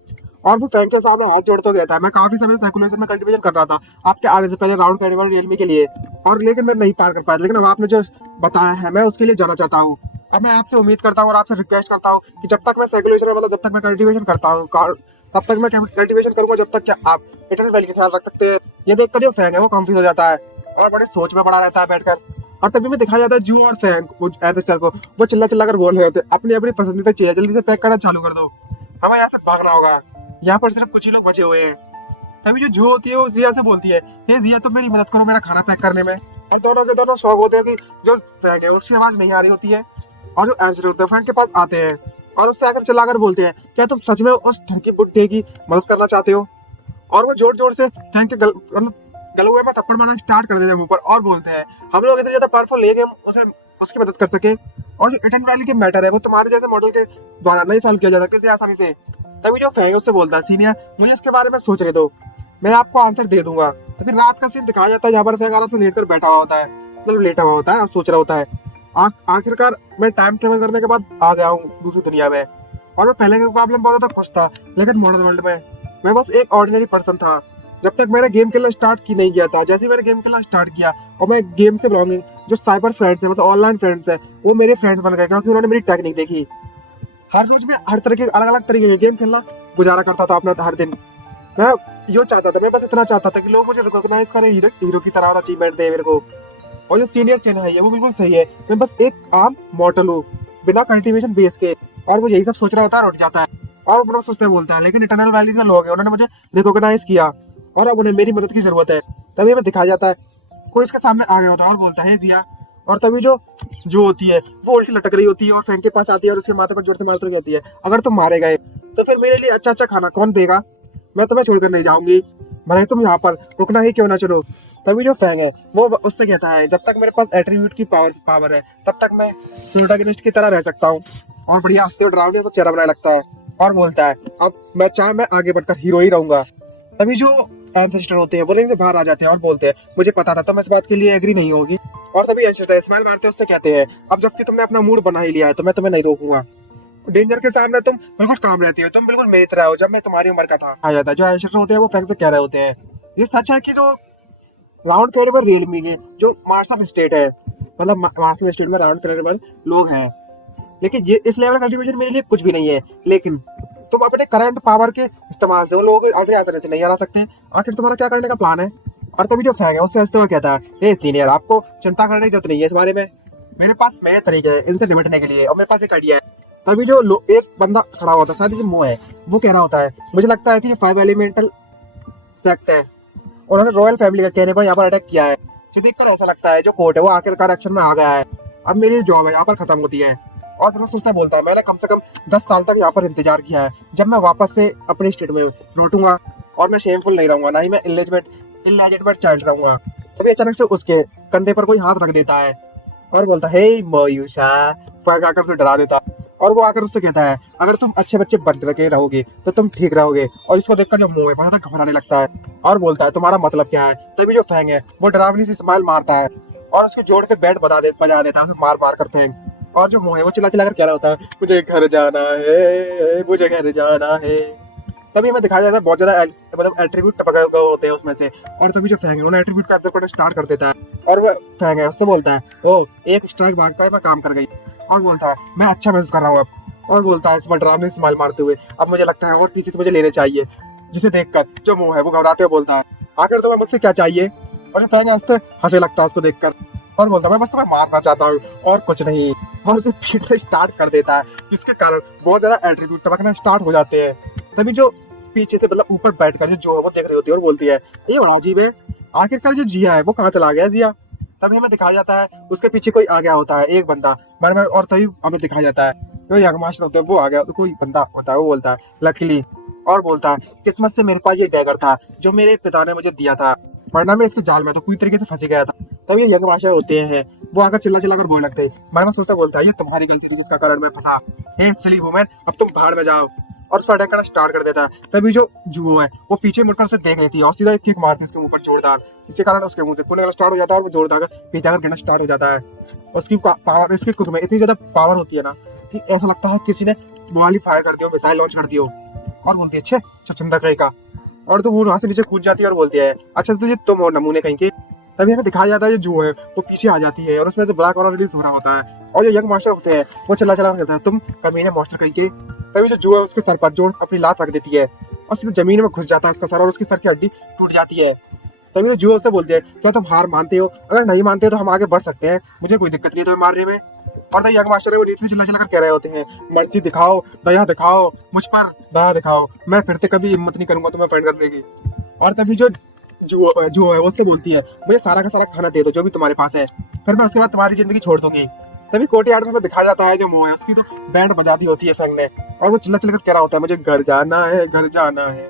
और वो फ्रैंक के सामने हाथ जोड़ते कहता है मैं काफी समय स्पेकुलेशन में कल्टीवेशन कर रहा था आपके आने से पहले राउंड कैनिबल रियलमी के लिए, और लेकिन मैं नहीं पार कर पाया, लेकिन अब आपने जो बताया है मैं उसके लिए जाना चाहता हूँ। अब मैं आपसे उम्मीद करता हूँ और आपसे रिक्वेस्ट करता हूँ कि जब तक मैं स्पेकुलेशन मतलब जब तक मैं कल्टीवेशन करता हूँ तब तक मैं कल्टीवेशन करूंगा जब तक क्या आप इटरनल वैली का ख्याल रख सकते हैं। ये देखकर जो फैंग है वो कंफ्यूज हो जाता है और बड़े सोच में पड़ा रहता है बैठकर। और तभी में दिखाया जाता है जू और फैंग एथेस्टर को वो चिल्ला चिल्ला कर बोल रहे होते अपनी अपनी पसंदीदा चीज जल्दी से पैक करना चालू कर दो, हमें यहाँ से भागना होगा, यहाँ पर सिर्फ कुछ ही लोग बचे हुए हैं। तभी जो जू होती है वो जिया से बोलती है हे जिया तुम मेरी मदद करो मेरा खाना पैक करने में। और दोनों के दोनों शौक होते हैं कि जो फैंग है उसकी आवाज नहीं आ रही होती है और जो एथेस्टर होते हैं फैंग के पास आते हैं और उससे आकर चिल्लाकर बोलते हैं क्या तुम सच में उस ठरकी बुड्ढे की मदद करना चाहते हो। और वो जोर जोर से फैंक के गलुए में थप्पड़ मारना स्टार्ट कर देते हैं मुंह पर और बोलते हैं हम लोग इतने ज्यादा पावरफुल नहीं है कि उसे उसकी मदद कर सके, और जो इटर्नल वैली के मैटर है वो तुम्हारे जैसे मॉडल के द्वारा नहीं सॉल्व किया जा सकता इतनी आसानी से। तभी जो फैंक उससे बोलता है सीनियर मुझे इसके बारे में सोचने दो, मैं आपको आंसर दे दूंगा। तभी रात का सीन दिखाया जाता है जहाँ पर फैंक आराम से लेट कर बैठा हुआ होता है, मतलब लेटा हुआ होता है और सोच रहा होता है आखिरकार मैं टाइम ट्रेवल करने के बाद आ गया हूँ दूसरी दुनिया में, और मैं पहले के मुकाबले में बहुत ज्यादा खुश था, लेकिन मॉडर्न वर्ल्ड में मैं बस एक ऑर्डिनरी पर्सन था जब तक मैंने गेम खेलना स्टार्ट की नहीं किया था। जैसे ही मैंने गेम खेलना स्टार्ट किया और मैं गेम से बिलोंगिंग जो साइबर फ्रेंड्स है मतलब ऑनलाइन फ्रेंड्स है वो मेरे फ्रेंड्स बन गए क्योंकि उन्होंने मेरी टेक्निक देखी। हर रोज मैं हर तरह के अलग अलग तरीके के गेम खेलना गुजारा करता था अपना हर दिन। मैं यो चाहता था, मैं बस इतना चाहता था कि लोग मुझे रिकॉग्नाइज करें हीरो की तरह और अचीवमेंट दे मेरे को। और जो सीनियर चेन है वो बिल्कुल सही है, मैं बस एक आम मॉर्टल हूँ बिना कल्टीवेशन बेस के। और वो यही सब सोच रहा होता है और उठ जाता है और अपना सोचते बोलता है लेकिन इटर्नल वैलीज में लोग हैं उन्होंने मुझे रिकॉग्नाइज किया और अब उन्हें मेरी मदद की जरूरत है। तभी हमें दिखाया जाता है कोई उसके सामने आ गया होता है और बोलता है जिया, और तभी जो होती है वो उल्टी लटक रही होती है और फैंक के पास आती है और उसके माथे पर जोर से मारती कहती है अगर तुम मारे गए तो फिर मेरे लिए अच्छा अच्छा खाना कौन देगा, मैं तुम्हें छोड़कर नहीं जाऊंगी, भले तुम यहाँ पर रुकना ही क्यों ना चलो। तभी जो फैंग है वो उससे कहता है जब तक मेरे पास एट्रीब्यूट की पावर है तब तक मैं प्रोटैगनिस्ट की तरह रह सकता हूँ, और बढ़िया हंसते और डरावने को चेहरा बनाने लगता है और बोलता है अब मैं आगे बढ़कर हीरो ही रहूंगा। तभी जो एंसेस्टर होते हैं वो रिंग से बाहर आ जाते हैं और बोलते हैं मुझे पता था तुम इस बात के लिए एग्री नहीं होगी। और तभी एंसेस्टर स्माइल मारते उससे कहते हैं अब जबकि तुमने अपना मूड बना ही लिया है तो मैं तुम्हें नहीं रोकूंगा, डेंजर के सामने तुम बिल्कुल काम रहती हो, तुम बिल्कुल मेरी तरह हो जब मैं तुम्हारी उम्र का था। आ जाता है जो एंसेस्टर होते हैं वो फैंक से कह रहे होते हैं ये सच है कि जो राउंड कैनिबल रियलमी के जो मार्स ऑफ स्टेट है मतलब मार्स ऑफ स्टेट में राउंड कैनिबल लोग हैं, लेकिन ये इस लेवल का कल्टीवेशन मेरे लिए कुछ भी नहीं है, लेकिन तुम अपने करंट पावर के इस्तेमाल से उन लोगों को आसानी से नहीं हरा सकते, आखिर तुम्हारा क्या करने का प्लान है। और तभी जो फैंग है उससे हंसते हुए कहता है सीनियर आपको चिंता करने की जरूरत नहीं है इस बारे में, मेरे पास मेरे तरीके हैं इनसे निपटने के लिए और मेरे पास एक आइडिया है। तभी जो एक बंदा खड़ा होता है शायद जो मुंह है वो कह रहा होता है मुझे लगता है कि ये 5 एलिमेंटल सेक्ट है, उन्होंने रॉयल फैमिली का कहने पर यहाँ पर अटैक किया है। ये देखकर ऐसा लगता है जो कोर्ट है वो आखिरकार एक्शन में आ गया है, अब मेरी जॉब है यहाँ पर खत्म होती है। और फिर सोचता बोलता है मैंने कम से कम 10 साल तक यहाँ पर इंतजार किया है, जब मैं वापस से अपनी स्टेट में लौटूंगा और मैं शेमफुल नहीं रहूंगा ना ही मैं इलेजिटिमेट चाइल्ड रहूंगा। तभी अचानक से उसके कंधे पर कोई हाथ रख देता है और बोलता है हे मयूषा, फर्क आकर उसे डरा देता और वो आकर उससे कहता है अगर तुम अच्छे बच्चे बन के रहोगे तो तुम ठीक रहोगे। और इसको देखकर जो मुंह है बहुत ज्यादा घबराने लगता है और बोलता है तुम्हारा मतलब क्या है। तभी जो फैंग है वो डरावनी सी स्माइल मारता है और उसके जोड़ के बेड बजा देता है उसे मार मार कर फैंग। और जो मुंह है वो चिल्ला चिल्ला कर कह रहा होता है मुझे घर जाना है, मुझे घर जाना है। तभी हमें दिखाया जाता है बहुत ज्यादा मतलब एट्रीब्यूट टपके होते हैं उसमें से, और तभी जो फैंग है उन्हें एट्रीब्यूट का एब्जॉर्ब स्टार्ट कर देता है और वो फैंग है उससे बोलता है ओ एक स्ट्राइक भाग पाए मैं काम कर गई, और बोलता है मैं अच्छा महसूस कर रहा हूँ अब, और बोलता है इस पर डरावनी स्माइल मारते हुए अब मुझे लगता है और पीसीस मुझे लेने चाहिए, जिसे देखकर जो मुंह है वो घबराते हुए बोलता है आखिर तुम्हें मुझसे क्या चाहिए। और जो फैंग है उससे हंसने लगता है उसको देखकर और बोलता है मैं बस तुम्हें मारना चाहता हूँ और कुछ नहीं, और उसे पीटना स्टार्ट कर देता है जिसके कारण बहुत ज्यादा एट्रीब्यूट टपकना स्टार्ट हो जाते हैं। तभी जो पीछे से मतलब ऊपर बैठकर जो है वो देख रही होती है और बोलती है ये बड़ा अजीब है, आखिरकार जो जिया है वो कहाँ चला गया जिया। तभी हमें दिखाया जाता है उसके पीछे कोई आ गया होता है एक बंदा और तभी हमें दिखाया जाता है जो यंग मास्टर होता है वो आ गया, तो कोई बंदा होता है वो बोलता है लकीली, और बोलता है किस्मत से मेरे पास ये डैगर था जो मेरे पिता ने मुझे दिया था, वरना मैं इसके जाल में तो पूरी तरीके से फंसी गया था। तभी ये यंग मास्टर होते हैं वो आकर चिल्ला चिल्ला कर बोलने लगते हैं, मैं सोचता बोलता है ये तुम्हारी गलती थी जिसका कारण मैं फंसा, हे सिली वुमेन अब तुम बाहर में जाओ। और उस पर अटैक करना स्टार्ट कर देता है। तभी जो जुओ है वो पीछे मुड़कर उसे देख लेती है और सीधा एक किक मारती है उसके मुंह पर जोरदार, जिसके कारण उसके मुंह से खून निकलना स्टार्ट हो जाता है और वो जोरदार पीछे आकर गिरना स्टार्ट हो जाता है। उसकी पावर, इसकी कुक में इतनी ज्यादा पावर होती है ना कि ऐसा लगता है किसी ने वाली फायर कर दियो, मिसाइल लॉन्च कर दियो। और बोलती है अच्छे छछंदर कहीं का, और तो वो वहां से नीचे कूद जाती है और बोलती है अच्छा तुझे तुम और नमूने कहीं के। तभी हमें दिखाया जाता है जो है वो पीछे आ जाती है और उसमें से ब्लैक वाला रिलीज हो रहा होता है और जो यंग मास्टर होते हैं वो चला चला कहता है तुम कमीने मास्टर कहीं के। तभी जो है उसके सर पर जोर अपनी लात रख देती है और सीधे जमीन में घुस जाता है उसका सर और उसकी सर की हड्डी टूट जाती है। तभी तो जुआ उससे बोलते हैं क्या तुम हार मानते हो, अगर नहीं मानते हो तो हम आगे बढ़ सकते हैं, मुझे कोई दिक्कत नहीं है तुम्हें मारने में। और तो यंग मास्टर है वो नीचे चिल्ला चिल्ला कर कह रहे होते हैं मर्जी दिखाओ, दया दिखाओ, मुझ पर दया दिखाओ, मैं फिर से कभी हिम्मत नहीं करूंगा तुम्हें फाइट करने की। और तभी जो जो है वो उससे बोलती है मुझे सारा का सारा खाना दे दो जो भी तुम्हारे पास है, फिर मैं उसके बाद तुम्हारी जिंदगी छोड़ दूंगी। तभी कोर्टयार्ड में हमें दिखाया जाता है जो मोह है उसकी तो बैंड बजाती होती है फैंग ने और वो चिल्ला चिल्ला कर कह रहा होता है मुझे घर जाना है, घर जाना है।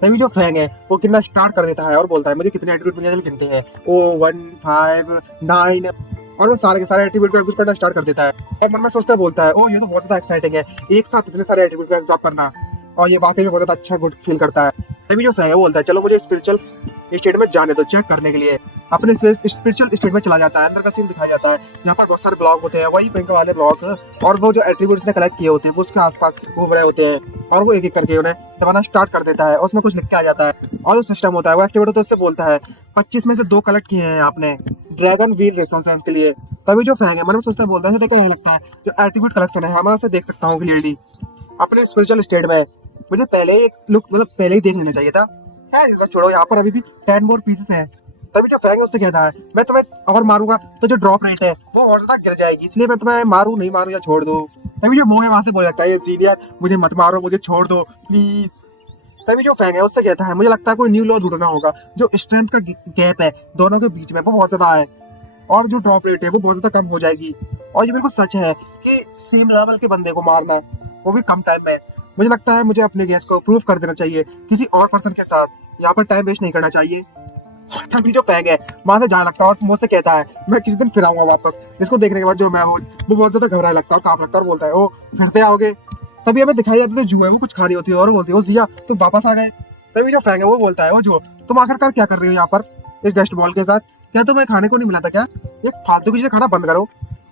तभी जो फैंग है वो गिनना स्टार्ट कर देता है और बोलता है मुझे कितने एट्रीब्यूट मिले हैं, गिनते हैं ओ 1 5 9 और वो सारे के सारे एट्रीब्यूट को एग्जीक्यूट करना स्टार्ट कर देता है और मन में सोचता है बोलता है ओ ये तो बहुत ज्यादा एक्साइटिंग है, एक साथ इतने सारे एट्रीब्यूट को एग्जीक्यूट करना, और ये वाकई में बहुत ज्यादा अच्छा गुड फील करता है। तभी जो फैंग है वो बोलता है चलो मुझे स्पिरिचुअल स्टेट में जाने दो चेक करने के लिए। अपने स्पिरिचुअल स्टेट में चला जाता है, अंदर का सीन दिखाया जाता है जहाँ पर बहुत सारे ब्लॉक होते हैं, वही बैंक वाले ब्लॉक, और वो जो एट्रीब्यूट्स ने कलेक्ट किए होते हैं वो उसके आसपास घूम रहे होते हैं और वो एक एक करके उन्हें दबाना स्टार्ट कर देता है और उसमें कुछ लिख के आ जाता है और जो सिस्टम होता है वो एक्टिवेट होता है, उससे बोलता है 25 में से 2 कलेक्ट किए हैं आपने ड्रैगन व्हील रिसोर्सेज के लिए। तभी जो फैंग है मन में सोचता है बोलता है देखो लगता है जो एट्रीब्यूट कलेक्शन है मैं उसे देख सकता हूँ क्लियरली अपने स्पिरिचुअल स्टेट में, मुझे पहले एक लुक मतलब पहले ही देख लेना चाहिए था। छोड़ो यहाँ पर अभी भी 10 मोर पीसेस हैं। तभी जो फैंग है उससे कहता है मैं तुम्हें और मारूंगा तो जो ड्रॉप रेट है वो और ज्यादा गिर जाएगी, इसलिए मैं तुम्हें मारूं नहीं मारूं या छोड़ दो। तभी जो मोह है वहां से बोल जाता है ये सीनियर मुझे मत मारो, मुझे छोड़ दो प्लीज। तभी जो फैंग है उससे कहता है मुझे लगता है कोई न्यू लॉ ढूंढना होगा, जो स्ट्रेंथ का गैप है दोनों के बीच में वो बहुत ज्यादा है और जो ड्रॉप रेट है वो बहुत ज्यादा कम हो जाएगी। और ये बिल्कुल सच है कि सीम लेवल के बंदे को मारना वो भी कम टाइम में, मुझे लगता है मुझे अपने गैस को प्रूव कर देना चाहिए किसी और पर्सन के साथ, यहाँ पर टाइम वेस्ट नहीं करना चाहिए। तभी जो फैंग है वहां से जाने लगता है और मुझसे कहता है मैं किसी दिन फिर आऊंगा वापस। इसको देखने के बाद जो मैं वो बहुत ज्यादा घबराने लगता है और कांप लगता है और बोलता है ओ फिर से आओगे। तभी हमें दिखाई जाती है जो है वो कुछ खा रही होती है और बोलती है ओ जिया तुम वापस आ गए। तभी जो फैंग है वो बोलता है ओ जो तुम आखिरकार क्या कर रही हो यहाँ पर इस डस्ट बॉल के साथ, क्या तुम्हें खाने को नहीं मिला था क्या, एक फालतू की चीजें खाना बंद करो।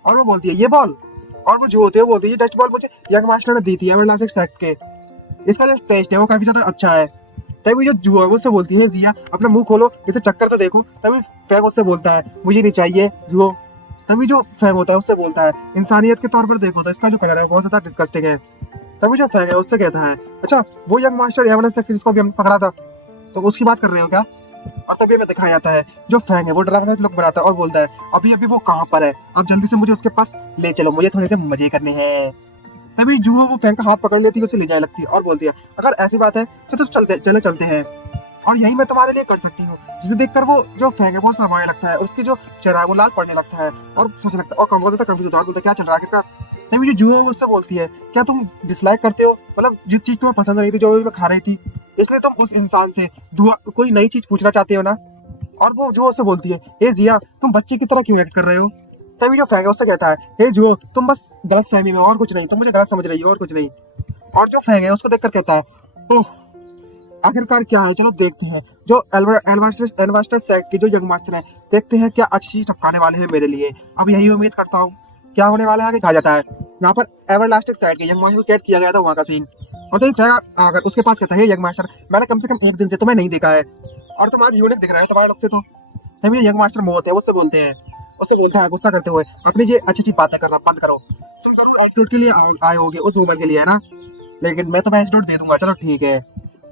और वो बोलती है ये बॉल, और वो जो होती है वो बोलती है ये डस्ट बॉल मुझे यंग मास्टर ने दी थी एवरलास्टिंग सेक्ट के, इसका जो टेस्ट है वो काफी ज्यादा अच्छा है। तभी जो जुआ है वो उससे बोलती है जिया अपना मुंह खोलो इसे चक्कर तो देखो। तभी फैंग उससे बोलता है मुझे नहीं चाहिए जुओ। तभी जो फैंग होता है उससे बोलता है इंसानियत के तौर पर देखो तो इसका जो कलर है बहुत ज्यादा डिस्गस्टिंग है। तभी जो फैंग है उससे कहता है अच्छा वो यंग मास्टर एवरलास्टिंग सेक्ट जिसको अभी हमने पकड़ा था तो उसकी बात कर रहे हो क्या। और तभी हमें दिखाया जाता है जो फैंग है वो ड्राइवर लुक बनाता है और बोलता है अभी अभी वो कहाँ पर है, आप जल्दी से मुझे उसके पास ले चलो, मुझे थोड़े से मजे करने हैं। तभी जुआ वो फैंग का हाथ पकड़ लेती है उसे ले जाने लगती है और बोलती है अगर ऐसी बात है तो चलते हैं और यही मैं तुम्हारे लिए कर सकती हूँ। जिसे देखकर वो जो फैंग है वो शर्माने लगता है और उसकी जो चेहरा है वो लाल पड़ने लगता है और सोचने लगता है और कंफ्यूज होता है बोलता है क्या चल रहा है आखिरकार। तभी जो जुआ है उससे बोलती है क्या तुम डिसलाइक करते हो, मतलब जिस चीज तुम्हें पसंद नहीं थी जो मैं खा रही थी इसलिए तुम उस इंसान से कोई नई चीज पूछना चाहते हो ना। और वो जो उससे बोलती है ए जिया तुम बच्चे की तरह क्यों एक्ट कर रहे हो। तभी जो फैंग है उससे कहता है हे जो तुम बस गलत फहमी में और कुछ नहीं, तुम मुझे गलत समझ रही हो और कुछ नहीं। और जो फैंग है उसको देखकर कहता है ओह आखिरकार क्या है, चलो देखते हैं जो एनवास्टर सेक्ट की जो यंग मास्टर है देखते हैं क्या अच्छी चीज टपकाने वाले हैं मेरे लिए। अब यही उम्मीद करता हूँ क्या होने वाला है आगे कहा जाता है। यहाँ पर एवरलास्टिंग सेक्ट के यंग मास्टर को कैद किया गया था वहाँ का सीन, और तो फैंग आकर उसके पास कहता है यंग मास्टर मैंने कम से कम एक दिन से तुम्हें नहीं देखा है और तुम आज यूनिक दिख रहे हो तुम्हारे लोग से। तो तभी यंग मास्टर मोह होते हैं उससे बोलते हैं गुस्सा करते हुए अपनी ये अच्छी अच्छी बातें करना बंद करो, तुम जरूर एटीट्यूड के लिए आए होगे उस वुमन के लिए है ना, लेकिन मैं तुम्हें एटीट्यूड दे दूंगा चलो ठीक है।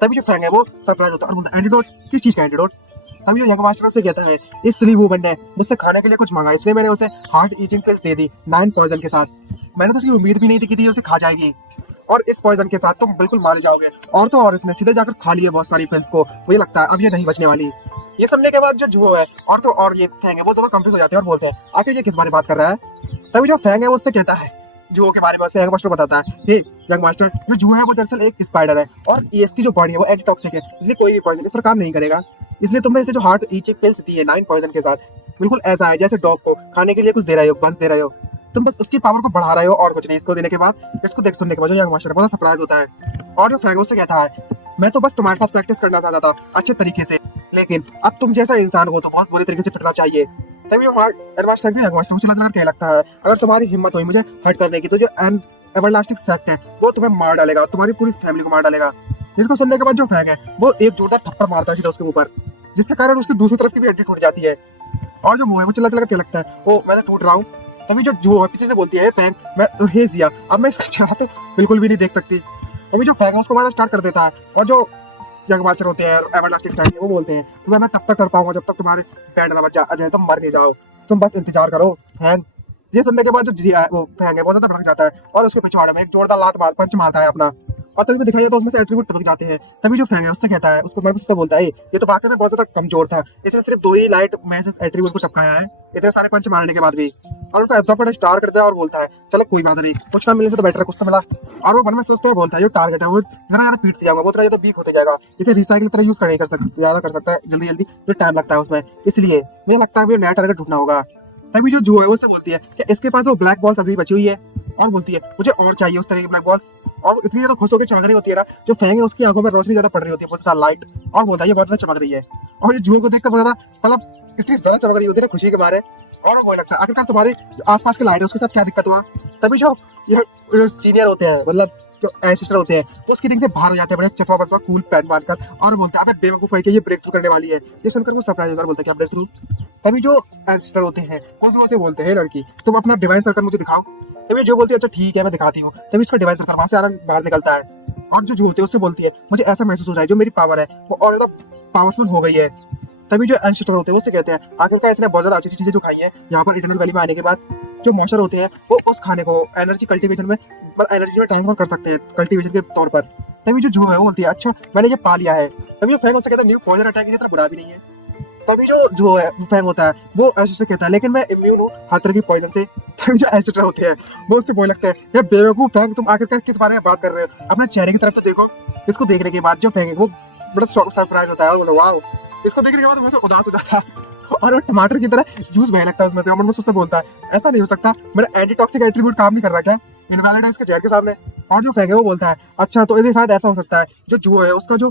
तभी जो फैंग है वो सरप्राइज होता है और बोलता है एंटीडोट, किस चीज का एंटीडोट। तभी जो यंग मास्टर से कहता है इस सिली वुमन ने मुझसे खाने के लिए कुछ मांगा इसलिए मैंने उसे हार्ट ईचिंग पिल्स दे दी 9 पॉइजन के साथ, मैंने तो उसकी उम्मीद भी नहीं थी कि उसे खा जाएगी और इस पॉइजन के साथ तुम बिल्कुल मारे जाओगे। और तो और इसने सीधे जाकर खा लिए बहुत सारी पिल्स को, मुझे लगता है अब ये नहीं बचने वाली। ये सुनने के बाद जो जुओ है और तो और ये फैंग है वो दोनों कंफ्यूज हो जाते हैं और बोलते हैं आखिर ये किस बारे में बात कर रहा है। तभी जो फैंग है वो उससे कहता है जुओ के बारे में उसे यंग मास्टर बताता है ये यंग मास्टर जो जुओ है वो दरअसल एक स्पाइडर है और ये इसकी जो बॉडी है वो एंटीटॉक्सिक है, इसलिए कोई भी पॉइजन इस पर काम नहीं करेगा, इसलिए तुमने इसे जो हार्ट ईचिंग पिल्स दी है 9 पॉइजन के साथ बिल्कुल ऐसा है जैसे डॉग को खाने के लिए कुछ दे रहे हो, बंस दे रहे हो। तुम बस उसकी पावर को बढ़ा रहे हो और कुछ नहीं। इसको देने के बाद, इसको देख सुनने के बाद जो यंग मास्टर बहुत सरप्राइज होता है और जो फैंग है उससे कहता है मैं तो बस तुम्हारे साथ प्रैक्टिस करना चाहता था अच्छे तरीके से, लेकिन अब तुम जैसा इंसान हो तो बहुत बुरी तरीके से पिटना चाहिए। तभी एडवांस टैग यंग मास्टर मुझे क्या लगता है अगर तुम्हारी हिम्मत हुई मुझे हर्ट करने की तो जो एवरलास्टिंग सेक्ट है वो तुम्हें मार डालेगा, तुम्हारी पूरी फैमिली को मार डालेगा। जिसको सुनने के बाद जो फैंग है वो एक जोरदार थप्पड़ मारता है सीधा उसके ऊपर, जिसके कारण उसकी दूसरी तरफ की भी हड्डी टूट जाती है और जो मुंह है वो चिल्ला चिल्ला कर लगता है ओ मैं तो टूट रहा हूँ। तभी जो पीछे से बोलती है फैंग मैं तो हे जिया अब मैं इसका चेहरा तो बिल्कुल भी नहीं देख सकती। तभी जो फैंग है उसको मारना स्टार्ट कर देता है और जो यंग मास्टर होते हैं एवरलास्टिंग साइड वो बोलते हैं तुम्हें मैं तब तक कर पाऊंगा जब तक तुम्हारे बैंड ना बच जाए, तुम मर नहीं जाओ, तुम बस इंतजार करो फैंग। ये सुनने के बाद जो वो फैंग है बहुत ज्यादा भड़क जाता है और उसके पिछवाड़े में एक जोरदार पंच मारता है अपना और तभी दिखाई जाता है उसमें से एट्रीब्यूट टपक जाते हैं। तभी जो फैंग है उससे कहता है उसको मर बोलता है ये तो वाकई में बहुत ज्यादा कमजोर था, इसने सिर्फ 2 ही लाइट मैसेज एट्रीब्यूट को टपकाया है इतने सारे पंच मारने के बाद भी, और उनको एब्जॉर्ब करना स्टार्ट करता है और बोलता है चलो कोई बात नहीं कुछ ना मिलने से तो बेटर है कुछ तो मिला। और वो मन में सोचते हुए बोलता है जो टारगेट है वो जितना ज्यादा पीटते जाऊंगा वो उतना वीक होते जाएगा, इसे रिसाइकिल की तरह यूज नहीं कर सकता ज्यादा कर सकता है जल्दी जल्दी जो टाइम लगता है उसमें, इसलिए मुझे लगता है मुझे नया टारगेट ढूंढना होगा। तभी जो है वो उससे बोलती है कि इसके पास वो ब्लैक बॉल्स अभी बची हुई है और बोलती है मुझे और चाहिए उस तरह के ब्लैक बॉल्स, और वो इतनी ज्यादा खुश होकर चमक रही होती है ना जो फैंग है उसकी आंखों में रोशनी ज्यादा पड़ रही होती है बहुत ज्यादा लाइट, और बोलता है ये बहुत ज्यादा चमक रही है और ये जुओं को देखकर बहुत ज्यादा मतलब इतनी ज्यादा चमक रही होती है ना खुशी के मारे, और वो लगता है आखिरकार तुम्हारे आसपास के लाइट है उसके साथ क्या दिक्कत हुआ। तभी जो सीनियर होते हैं मतलब जो एंसेस्टर होते हैं वो उसकी रिंग से बाहर हो जाते हैं बड़े चश्मा बसमा कूल पैन मारकर और बोलते हैं अबे बेवकूफ है कि ये ब्रेक थ्रू करने वाली है। ये सुनकर वो सरप्राइज होकर बोलता है क्या ब्रेक थ्रू। तभी जो एंसेस्टर होते हैं वो जो बोलते हैं लड़की तुम अपना डिवाइन सर्कल मुझे दिखाओ। तभी जो बोलती है अच्छा ठीक है मैं दिखाती हूँ। तभी उसका डिवाइन सर्कल वहां से बाहर निकलता है और जो होते हैं उससे बोलती है मुझे ऐसा महसूस हो रहा है जो मेरी पावर है वो और ज्यादा पावरफुल हो गई है। तभी जो एंसेस्टर होते हैं उससे कहते हैं आखिरकार इसने बहुत ज्यादा अच्छी चीजें जो खाई है यहाँ पर इटर्नल वैली में आने के बाद, जो मॉन्स्टर होते हैं वो उस खाने को एनर्जी कल्टीवेशन में एनर्जी में ट्रांसफर कर सकते हैं कल्टीवेशन के तौर पर। तभी जो है वो बोलती है अच्छा मैंने ये पा लिया है। तभी वो फैंग उससे कहता है न्यू पॉइजन अटैक इतना बुरा भी नहीं है। तभी जो है फैंग होता है वो एंसेस्टर कहता है लेकिन मैं इम्यून हूँ हर तरह की पॉइजन से। तभी जो एंसेस्टर होते हैं वो उससे बोलने लगते हैं ये बेवकूफ फैंग तुम आखिरकार किस बारे में बात कर रहे हो, अपने चेहरे की तरफ तो देखो। इसको देखने के बाद जो फैंग है वो बड़ा सरप्राइज होता है और बोलो वाह, इसको देखने के बाद मुझे उदास हो जाता है और वो टमाटर की तरह जूस बहने लगता है उसमें से, और मन में सोचते बोलता है ऐसा नहीं हो सकता मेरा एंटीटॉक्सिक एट्रीब्यूट काम नहीं कर रहा क्या, इनवैलिड है इसके चेहरे के सामने। और जो फैंग है वो बोलता है अच्छा तो इसके साथ ऐसा हो सकता है जो जू है उसका जो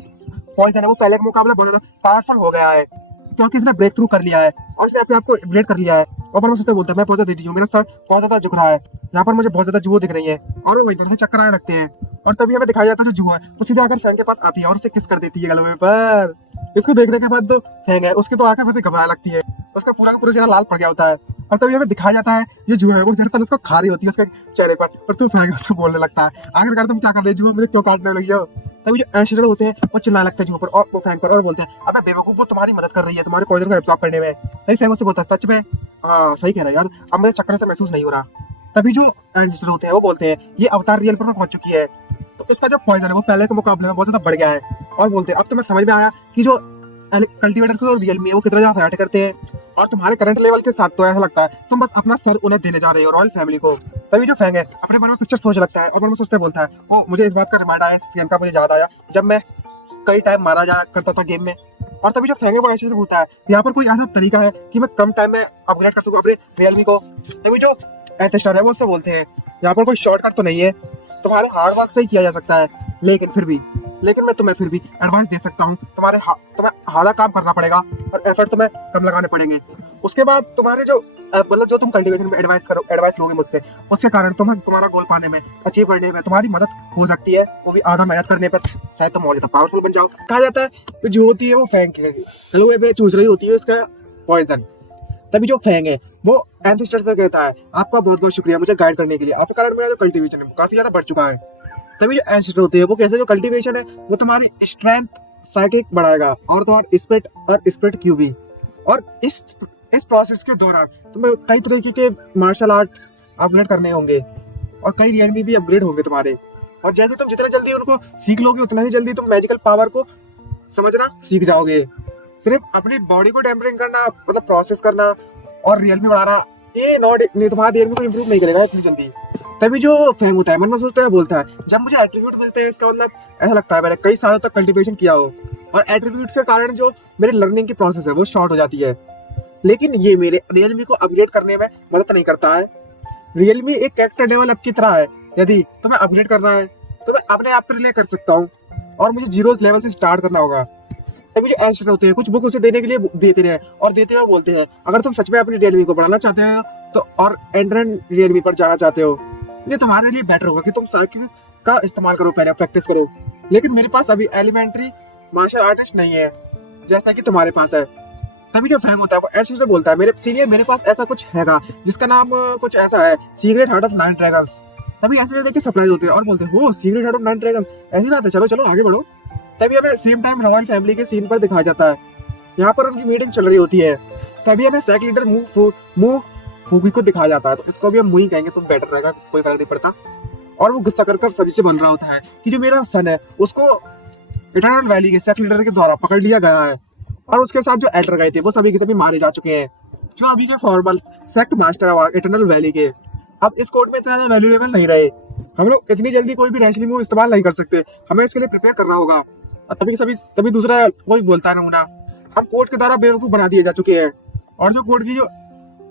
पॉइजन है वो पहले के मुकाबले बहुत ज्यादा पावरफुल हो गया है क्योंकि इसने ब्रेक थ्रू कर लिया है और इसने अपने आप को अपग्रेड कर लिया है। और मन में सोचते बोलता है मैं बहुत ज्यादा हूँ, मेरा सर बहुत ज्यादा झुक रहा है, यहाँ पर मुझे बहुत ज्यादा जुओ दिख रही है और वो इधर से चक्कर आने लगते हैं। और तभी हमें दिखाया जाता है जो जुआ है वो सीधे आकर फैंग के पास आती है और उसे किस कर देती है गले पर। इसको देखने के बाद तो फैंग है उसकी तो आंखें बहुत घबराने लगती है, उसका पूरा का पूरा चेहरा लाल पड़ गया होता है। और तभी हमें दिखाया जाता है ये जुआ है वो दरअसल उसको खा रही होती है उसके चेहरे पर, और तो फैंग उसको बोलने लगता है आखिरकार तुम क्या कर रहे जुआ मुझे क्यों काटने लगी हो। तभी जो एंसेस्टर होते हैं वो चिल्लाने लगते हैं जुआ पर और वो फैंग पर और बोलते हैं अबे बेवकूफ वो तुम्हारी मदद कर रही है तुम्हारे पॉइजन को एब्जॉर्ब करने में। तभी फैंग उससे बोलता है सच में हाँ सही कह रहा है यार अब मुझे चक्कर से महसूस नहीं हो रहा। तभी जो एंसेस्टर होते हैं वो बोलते हैं ये अवतार रियल पर पहुंच चुकी है तो इसका जो पॉइजन है वो पहले के मुकाबले में बहुत ज्यादा बढ़ गया है, और बोलते हैं अब तुम्हें समझ में आया कि जो कल्टीवेटर और रियल में वो कितना ज्यादा फाइट करते हैं और तुम्हारे करंट लेवल के साथ तो ऐसा लगता है तुम बस अपना सर उन्हें देने जा रहे हो रॉयल फैमिली को। तभी जो फैंग है अपने मन में पिक्चर सोच लगता है और मन में सोचते बोलता है वो मुझे इस बात का रिमाइंड आया इस गेम का मुझे याद आया जब मैं कई टाइम मारा जा करता था गेम में। और तभी जो फैंग है वो ऐसे बोलता है यहाँ पर कोई ऐसा तरीका है कि मैं कम टाइम में अपग्रेड कर सकूँ अपने रियलमी को। तभी जो एंसेस्टर है वो उससे बोलते हैं यहाँ पर कोई शॉर्टकट तो नहीं है, तुम्हारे हार्ड वर्क से ही किया जा सकता है लेकिन मैं तुम्हें फिर भी एडवाइस दे सकता हूँ, तुम्हें ज़्यादा काम करना पड़ेगा और एफर्ट तुम्हें कम लगाने पड़ेंगे। उसके बाद तुम्हारे जो मतलब जो तुम कल्टीवेशन में एडवाइस लोगे मुझसे उसके कारण तुम्हारा गोल पाने में अचीव करने में तुम्हारी मदद हो सकती है, वो भी आधा मेहनत करने पर शायद तुम और ज्यादा पावरफुल बन जाओ। कहा जाता है जो होती है वो फैंग के चूस रही होती है उसका पॉइजन। तभी जो फैंग है वो एंसेस्टर से कहता है आपका बहुत बहुत शुक्रिया मुझे गाइड करने के लिए, आपके कारण मेरा जो कल्टीवेशन है काफी ज्यादा बढ़ चुका है। तभी जो एंसेस्टर होते हैं वो कैसे जो कल्टीवेशन है वो तुम्हारी स्ट्रेंथ साइकिक बढ़ाएगा और तो और स्पिरिट क्यू भी। और इस प्रोसेस के दौरान तुम्हें कई तरीके के मार्शल आर्ट्स अपग्रेड करने होंगे और कई रियलमी भी अपग्रेड होंगे तुम्हारे, और जैसे तुम जितना जल्दी उनको सीख लोगे उतना ही जल्दी तुम मैजिकल पावर को समझना सीख जाओगे। सिर्फ अपनी बॉडी को टेम्परिंग करना मतलब प्रोसेस करना और रियलमी बढ़ाना ये तुम्हारा रियलमी को इम्प्रूव नहीं करेगा इतनी जल्दी। तभी जो फैंग होता है मन में सोचता है बोलता है जब मुझे एट्रीब्यूट मिलते हैं इसका मतलब ऐसा लगता है मैंने कई सालों तक कल्टीवेशन किया हो और एट्रीब्यूट के कारण जो मेरी लर्निंग की प्रोसेस है वो शॉर्ट हो जाती है, लेकिन ये मेरे रियलमी को अपग्रेड करने में मदद नहीं करता है। रियलमी एक कैरेक्टर डेवलप की तरह है। यदि तुम्हें अपग्रेड करना है तो मैं अपने आप पे रिले कर सकता हूँ और मुझे जीरो लेवल से स्टार्ट करना होगा। तभी जो एंसर होते हैं कुछ बुक उसे देने के लिए देते हैं और देते हुए बोलते हैं अगर तुम सच में अपनी रियलमी को बढ़ाना चाहते हो तो और एंड्रॉइड रियलमी पर जाना चाहते हो तो ये तुम्हारे लिए बेटर होगा कि तुम साइकिल का इस्तेमाल करो, पहले प्रैक्टिस करो। लेकिन मेरे पास अभी एलिमेंट्री मार्शल आर्टिस्ट नहीं है जैसा कि तुम्हारे पास है। तभी जो फैंग होता है वो ऐसे से बोलता है मेरे सीनियर मेरे पास ऐसा कुछ हैगा जिसका नाम कुछ ऐसा है सीक्रेट हार्ट ऑफ 9 ड्रैगन्स। तभी ऐसे देख के सरप्राइज होते हैं और बोलते हैं हो सीक्रेट हार्ट ऑफ 9 ड्रैगन्स, ऐसी बात है, चलो चलो आगे बढ़ो। तभी हमें सेम टाइम रॉयल फैमिली के सीन पर दिखाया जाता है, यहाँ पर उनकी मीटिंग चल रही होती है। तभी हमें सेक लीडर मू फूगी को दिखाया जाता है, तो इसको भी हम मुई कहेंगे, तुम बेटर रहेगा, कोई फर्क नहीं पड़ता। और वो गुस्सा कर सभी से बोल रहा होता है कि जो मेरा सन है उसको इटर्नल वैली के सेक लीडर के द्वारा पकड़ लिया गया है और उसके साथ जो एल्डर गए थे वो सभी के सभी मारे जा चुके हैं जो अभी के फॉर्मल सेक्ट मास्टर है इटर्नल वैली के। अब इस कोर्ट में इतना ज्यादा वैल्यूएबल नहीं रहे, हम लोग इतनी जल्दी कोई भी रैशली मूव इस्तेमाल नहीं कर सकते, हमें इसके लिए प्रिपेयर करना होगा। और तभी दूसरा कोई बोलता है नमूना हम कोर्ट के द्वारा बेवकूफ बना दिए जा चुके हैं और जो कोर्ट की जो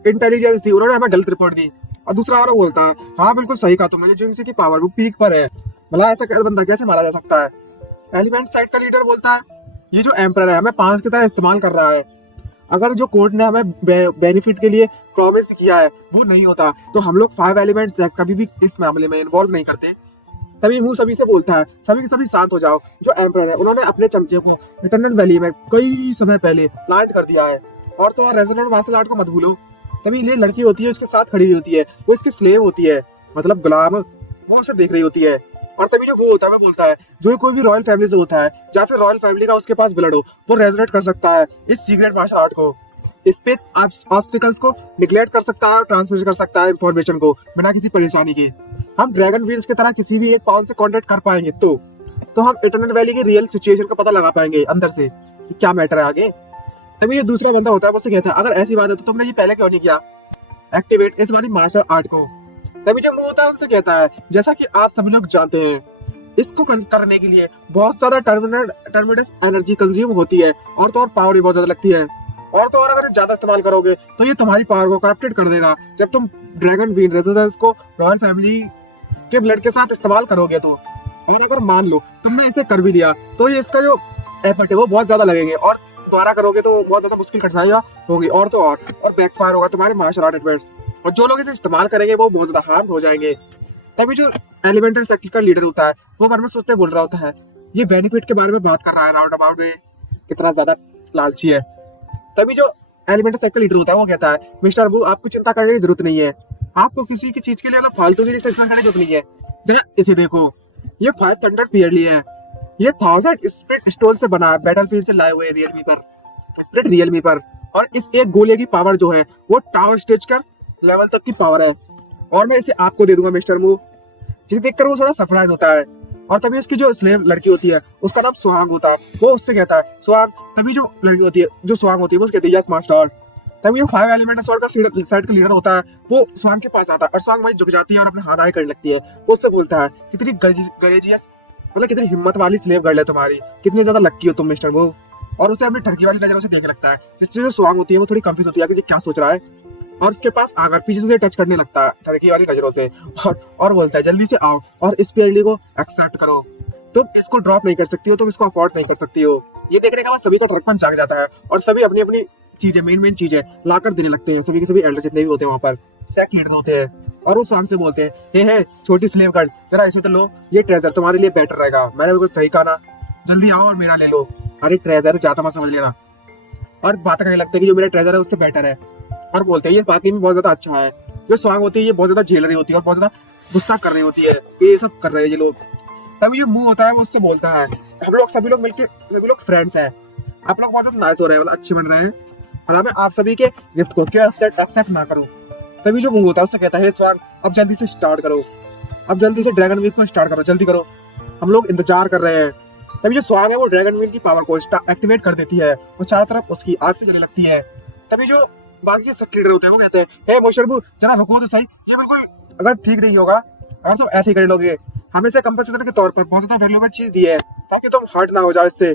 इंटेलिजेंस थी उन्होंने हमें गलत रिपोर्ट दी। और दूसरा वाला बोलता है हाँ बिल्कुल सही कहा तुमने, जो इनकी पावर वो पीक पर है, भला ऐसा बंदा कैसे मारा जा सकता है। एलिमेंट साइड का लीडर बोलता है ये जो एम्पर है हमें 5 की तरह इस्तेमाल कर रहा है, अगर जो कोर्ट ने हमें बेनिफिट के लिए प्रॉमिस किया है वो नहीं होता तो हम लोग 5 एलिमेंट्स कभी भी इस मामले में इन्वॉल्व नहीं करते। तभी मुंह सभी से बोलता है सभी के सभी शांत हो जाओ, जो एम्पर है उन्होंने अपने चमचे को इटर्नल वैली में कई समय पहले प्लांट कर दिया है और तो और रेजोनेंट मार्शल आर्ट को मत भूलो। तभी ये लड़की होती है उसके साथ खड़ी होती है, वो इसकी स्लेव होती है, मतलब गुलाम, वो उसे देख रही होती है। और तभी जो वो होता है वो बोलता है जो कोई भी रॉयल फैमिली से होता है या फिर रॉयल फैमिली का उसके पास ब्लड हो वो रेजोनेट कर सकता है इस सीक्रेट मार्शल आर्ट को, स्पेस ऑब्स्टिकल्स को निग्लेक्ट कर सकता है और ट्रांसमिट कर सकता है इंफॉर्मेशन को बिना किसी परेशानी के। हम ड्रैगन व्हील्स की तरह किसी भी एक पावर से कांटेक्ट कर पाएंगे तो हम इटर्नल वैली की रियल सिचुएशन का पता लगा पाएंगे अंदर से कि क्या मैटर है आगे। तभी ये दूसरा बंदा होता है वो उससे कहता है अगर ऐसी बात है तो तुमने ये पहले क्यों नहीं किया एक्टिवेट इस वाली मार्शल आर्ट को। तभी जो मुंह होता है उससे कहता है जैसा कि आप सभी लोग जानते हैं इसको करने के लिए बहुत ज्यादा टर्मिनस एनर्जी कंज्यूम होती है और तो और पावर भी बहुत ज्यादा लगती है और तो और अगर ज्यादा इस्तेमाल करोगे तो ये तुम्हारी पावर को करप्टेड कर देगा जब तुम ड्रैगन व्हील रेजोनेंस को रॉयल फैमिली के ब्लड के साथ इस्तेमाल करोगे तो। और अगर मान लो तुमने इसे कर भी लिया तो ये इसका जो एफर्ट है वो बहुत ज्यादा लगेंगे और दोबारा करोगे तो बहुत ज्यादा मुश्किल कठिनाइयां होगी और तो और बैकफायर होगा तुम्हारे मार्शल आर्ट में और जो लोग इसे इस्तेमाल करेंगे वो बहुत ज्यादा हार्म हो जाएंगे। तभी जो एलिमेंटल सेक्टर का लीडर होता है वो बारे में सोचते बोल रहा होता है ये बेनिफिट के बारे में बात कर रहा है राउंड अबाउट में कितना ज्यादा लालची है। तभी जो एलिमेंटल सेक्टर लीडर होता है वो कहता है मिस्टर बू आपको चिंता करने की जरूरत नहीं है, आपको किसी की चीज के लिए फालतू की रिसर्च करने की जरूरत नहीं है। जरा इसे देखो ये 500 पीएलडी है, ये 1000 स्प्रिट स्टोन से बना है बैटलफील्ड से लाए हुए रियलमी पर और इस एक गोले की पावर जो है वो टावर स्टेज का लेवल तक की पावर है और मैं इसे आपको दे दूंगा मिस्टर मू। जिसे देखकर वो थोड़ा सरप्राइज होता है और तभी उसकी जो स्लेव लड़की होती है उसका नाम सुहाग होता है, वो उससे कहता है सुहाग। तभी जो लड़की होती है जो सुहाग होती है वो कहती है यस मास्टर। तभी जो 5 एलिमेंट स्वॉर्ड का साइड का लीडर होता है वो सुहाग के पास आता है और सुहाग वहीं झुक जाती है और अपने हाथ आगे करने लगती है। वो उससे बोलता है कितनी गरेजियस मतलब कितनी हिम्मत वाली स्लेव गर्ल है तुम्हारी, कितनी ज्यादा लक्की हो तुम मिस्टर वो। और उसे अपनी ठरकी वाली नजरों से देखने लगता है जिससे जो सुहाग होती है वो थोड़ी कंफ्यूज होती है कि ये क्या सोच रहा है और उसके पास आकर पीछे से टच करने लगता है ठरकी वाली नजरों से और बोलता है जल्दी से आओ और इस पीएलडी को एक्सेप्ट करो, तुम इसको ड्रॉप नहीं कर सकती हो, तुम इसको अफोर्ड नहीं कर सकती हो। ये देखने के बाद सभी का ट्रकपन जाग जाता है और सभी अपनी अपनी चीजें मेन चीजें लाकर देने लगते हैं। सभी के सभी एल्डर जितने भी होते हैं वहाँ पर सेक लीडर होते हैं और वो शाम से बोलते हैं हे छोटी स्लेव गर्ल जरा इसे तो लो, ये ट्रेजर तुम्हारे लिए बेटर रहेगा, मैंने बिल्कुल सही कहा ना, जल्दी आओ और मेरा ले लो। अरे ट्रेजर ज्यादा मत समझ लेना। और बात करने लगते हैं कि जो मेरा ट्रेजर है उससे बेटर है और बोलते हैं ये बाकी में बहुत ज्यादा अच्छा है। जो स्वांग होती है ये बहुत ज्यादा झेल रही होती है और बहुत ज्यादा गुस्सा कर रही होती है, ये सब कर रहे हैं ये लोग। तभी ये मुंह होता है वो उससे बोलता है हम लोग सभी लोग मिलके सभी लोग फ्रेंड्स हैं, आप लोग बहुत ज्यादा नाइस हो रहे हैं, मतलब अच्छे बन रहे हैं और मैं आप सभी के गिफ्ट को क्यों एक्सेप्ट ना करूं। तभी जो मुंह होता है उससे कहता है स्वांग अब जल्दी से स्टार्ट करो, अब जल्दी से ड्रैगन वीक को स्टार्ट करो, जल्दी करो, हम लोग इंतजार कर रहे हैं। तभी जो स्वांग है वो ड्रैगन वील की पावर को एक्टिवेट कर देती है और चारों तरफ उसकी आग जलने लगती है। तभी जो बाकी सब लीडर होते हैं वो कहते हैं हे मोशरबू जरा रुको तो सही, ये बिल्कुल अगर ठीक नहीं होगा और तो ऐसे ही कर लोगे, हमें से कंपनसेशन के तौर पर बहुत ज्यादा वैल्यूएबल चीज दी है ताकि तुम हर्ट ना हो जाओ इससे।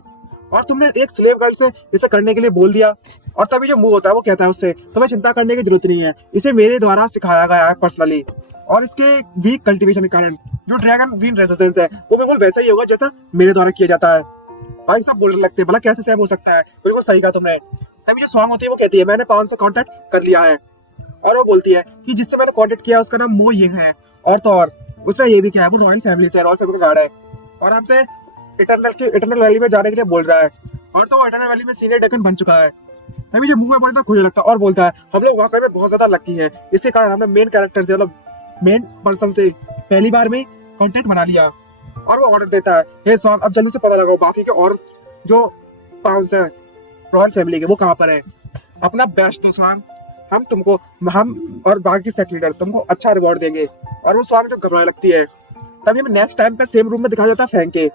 और तुमने एक स्लेव गर्ल से इसे करने के लिए बोल दिया। और तभी जो मुंह होता है वो कहता है उससे तुम्हें चिंता करने की जरूरत नहीं है, इसे मेरे द्वारा सिखाया गया है पर्सनली। और इसके वीक कल्टीवेशन के कारण जो ड्रैगन वीन रेजिस्टेंस है वो बिल्कुल वैसा ही होगा जैसा मेरे द्वारा किया जाता है। भाई सब बोलने लगते हैं भला कैसे सेव हो सकता है, बिल्कुल सही कहा तुमने। तभी जो सॉन्ग होती है वो कहती है मैंने 500 कांटेक्ट कर लिया है। और वो बोलती है कि जिससे मैंने कांटेक्ट किया उसका नाम मो यिंग है। और तो और उसने ये भी किया है, वो रॉयल फैमिली से, रॉयल फैमिली का गार्ड है और हमसे इटरनल वैली में जाने के लिए बोल रहा है। और तो वो इटरनल वैली में सीनियर डेकन बन चुका है। तभी जो मुंह में बोलता है खुश लगता है और बोलता है हम लोग वाकई में बहुत ज्यादा लकी है, इसके कारण हमने मेन कैरेक्टर से मतलब मेन पर्सन से पहली बार में कांटेक्ट बना लिया। और वो ऑर्डर देता है हे सॉन्ग अब जल्दी से पता लगाओ बाकी के और जो पाउंस है रॉयल फैमिली के वो कहाँ पर है, अपना बेस्ट दो सॉन्ग, हम और बाकी सेट लीडर तुमको अच्छा रिवॉर्ड देंगे। और वो सॉन्ग जो घबराने लगती है। तभी हमें नेक्स्ट टाइम पे सेम रूम में दिखाया जाता है फैंक के,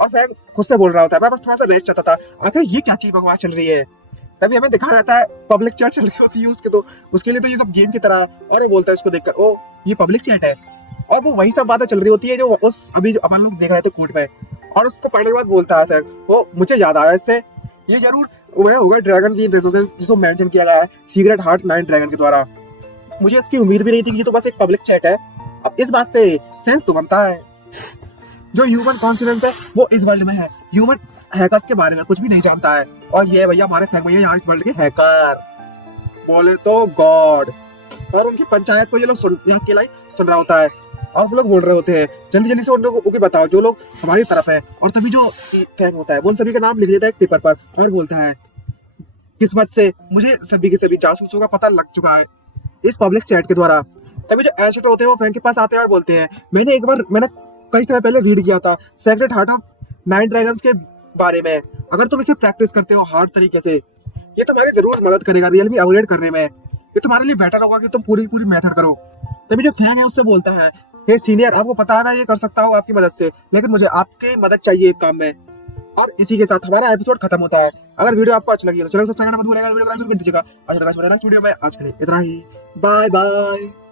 और फैंक खुद से बोल रहा होता है मैं बस थोड़ा सा रेस्ट चाहता था, आखिर ये क्या चीज बकवास चल रही है। तभी हमें दिखाया जाता है पब्लिक चैट चल रही होती है उसके लिए तो ये सब गेम की तरह है। और वो बोलता है उसको देखकर ओ ये पब्लिक चैट है, और वो वही सब बातें चल रही होती है जो उस अभी जो अपन लोग देख रहे थे कोर्ट में। और उसको पढ़ने के बाद बोलता है फैंक वो मुझे याद आया इससे, ये जरूर वह होगा ड्रैगन वीन रेजिस्टेंस जिसको मेंशन किया गया है सीक्रेट हार्ट 9 ड्रैगन के द्वारा। मुझे इसकी उम्मीद भी नहीं थी कि ये तो बस एक पब्लिक चैट है। अब इस बात से सेंस तो बनता है जो ह्यूमन कॉन्फिडेंस है वो इस वर्ल्ड में है, ह्यूमन हैकर्स के बारे में कुछ भी नहीं जानता है। और ये भैया हमारे फैंक भैया यहाँ इस वर्ल्ड के हैकर बोले तो गॉड। और उनकी पंचायत को ये लोग अकेला ही सुन रहा होता है और वो लोग बोल रहे होते हैं जल्दी जल्दी से उन लोगों को बताओ जो लोग हमारी तरफ है। और तभी जो फैंक होता है वो उन सभी का नाम लिख देता है एक पेपर पर और बोलता है किस्मत से मुझे सभी के सभी जासूसों का पता लग चुका है इस पब्लिक चैट के द्वारा। तभी जो एशटर होते हैं वो फैंक के पास आते हैं और बोलते हैं मैंने कई समय पहले रीड किया था सेक्रेट हार्ट ऑफ 9 ड्रैगन्स के बारे में, अगर तुम इसे प्रैक्टिस करते हो हार्ड तरीके से ये तुम्हारी जरूर मदद करेगा रियलमी अपग्रेड करने में, ये तुम्हारे लिए बेटर होगा कि तुम पूरी मेथड करो। तभी जो फैंक है उससे बोलता है हे सीनियर आपको पता है मैं ये कर सकता हूँ आपकी मदद से, लेकिन मुझे आपकी मदद चाहिए एक काम में। और इसी के साथ हमारा एपिसोड खत्म होता है। अगर वीडियो आपको अच्छा लगी तो चैनल सब्सक्राइब करना मत भूलिएगा, वीडियो को लाइक जरूर कीजिएगा। नेक्स्ट वीडियो में आज के लिए इतना ही, बाय बाय।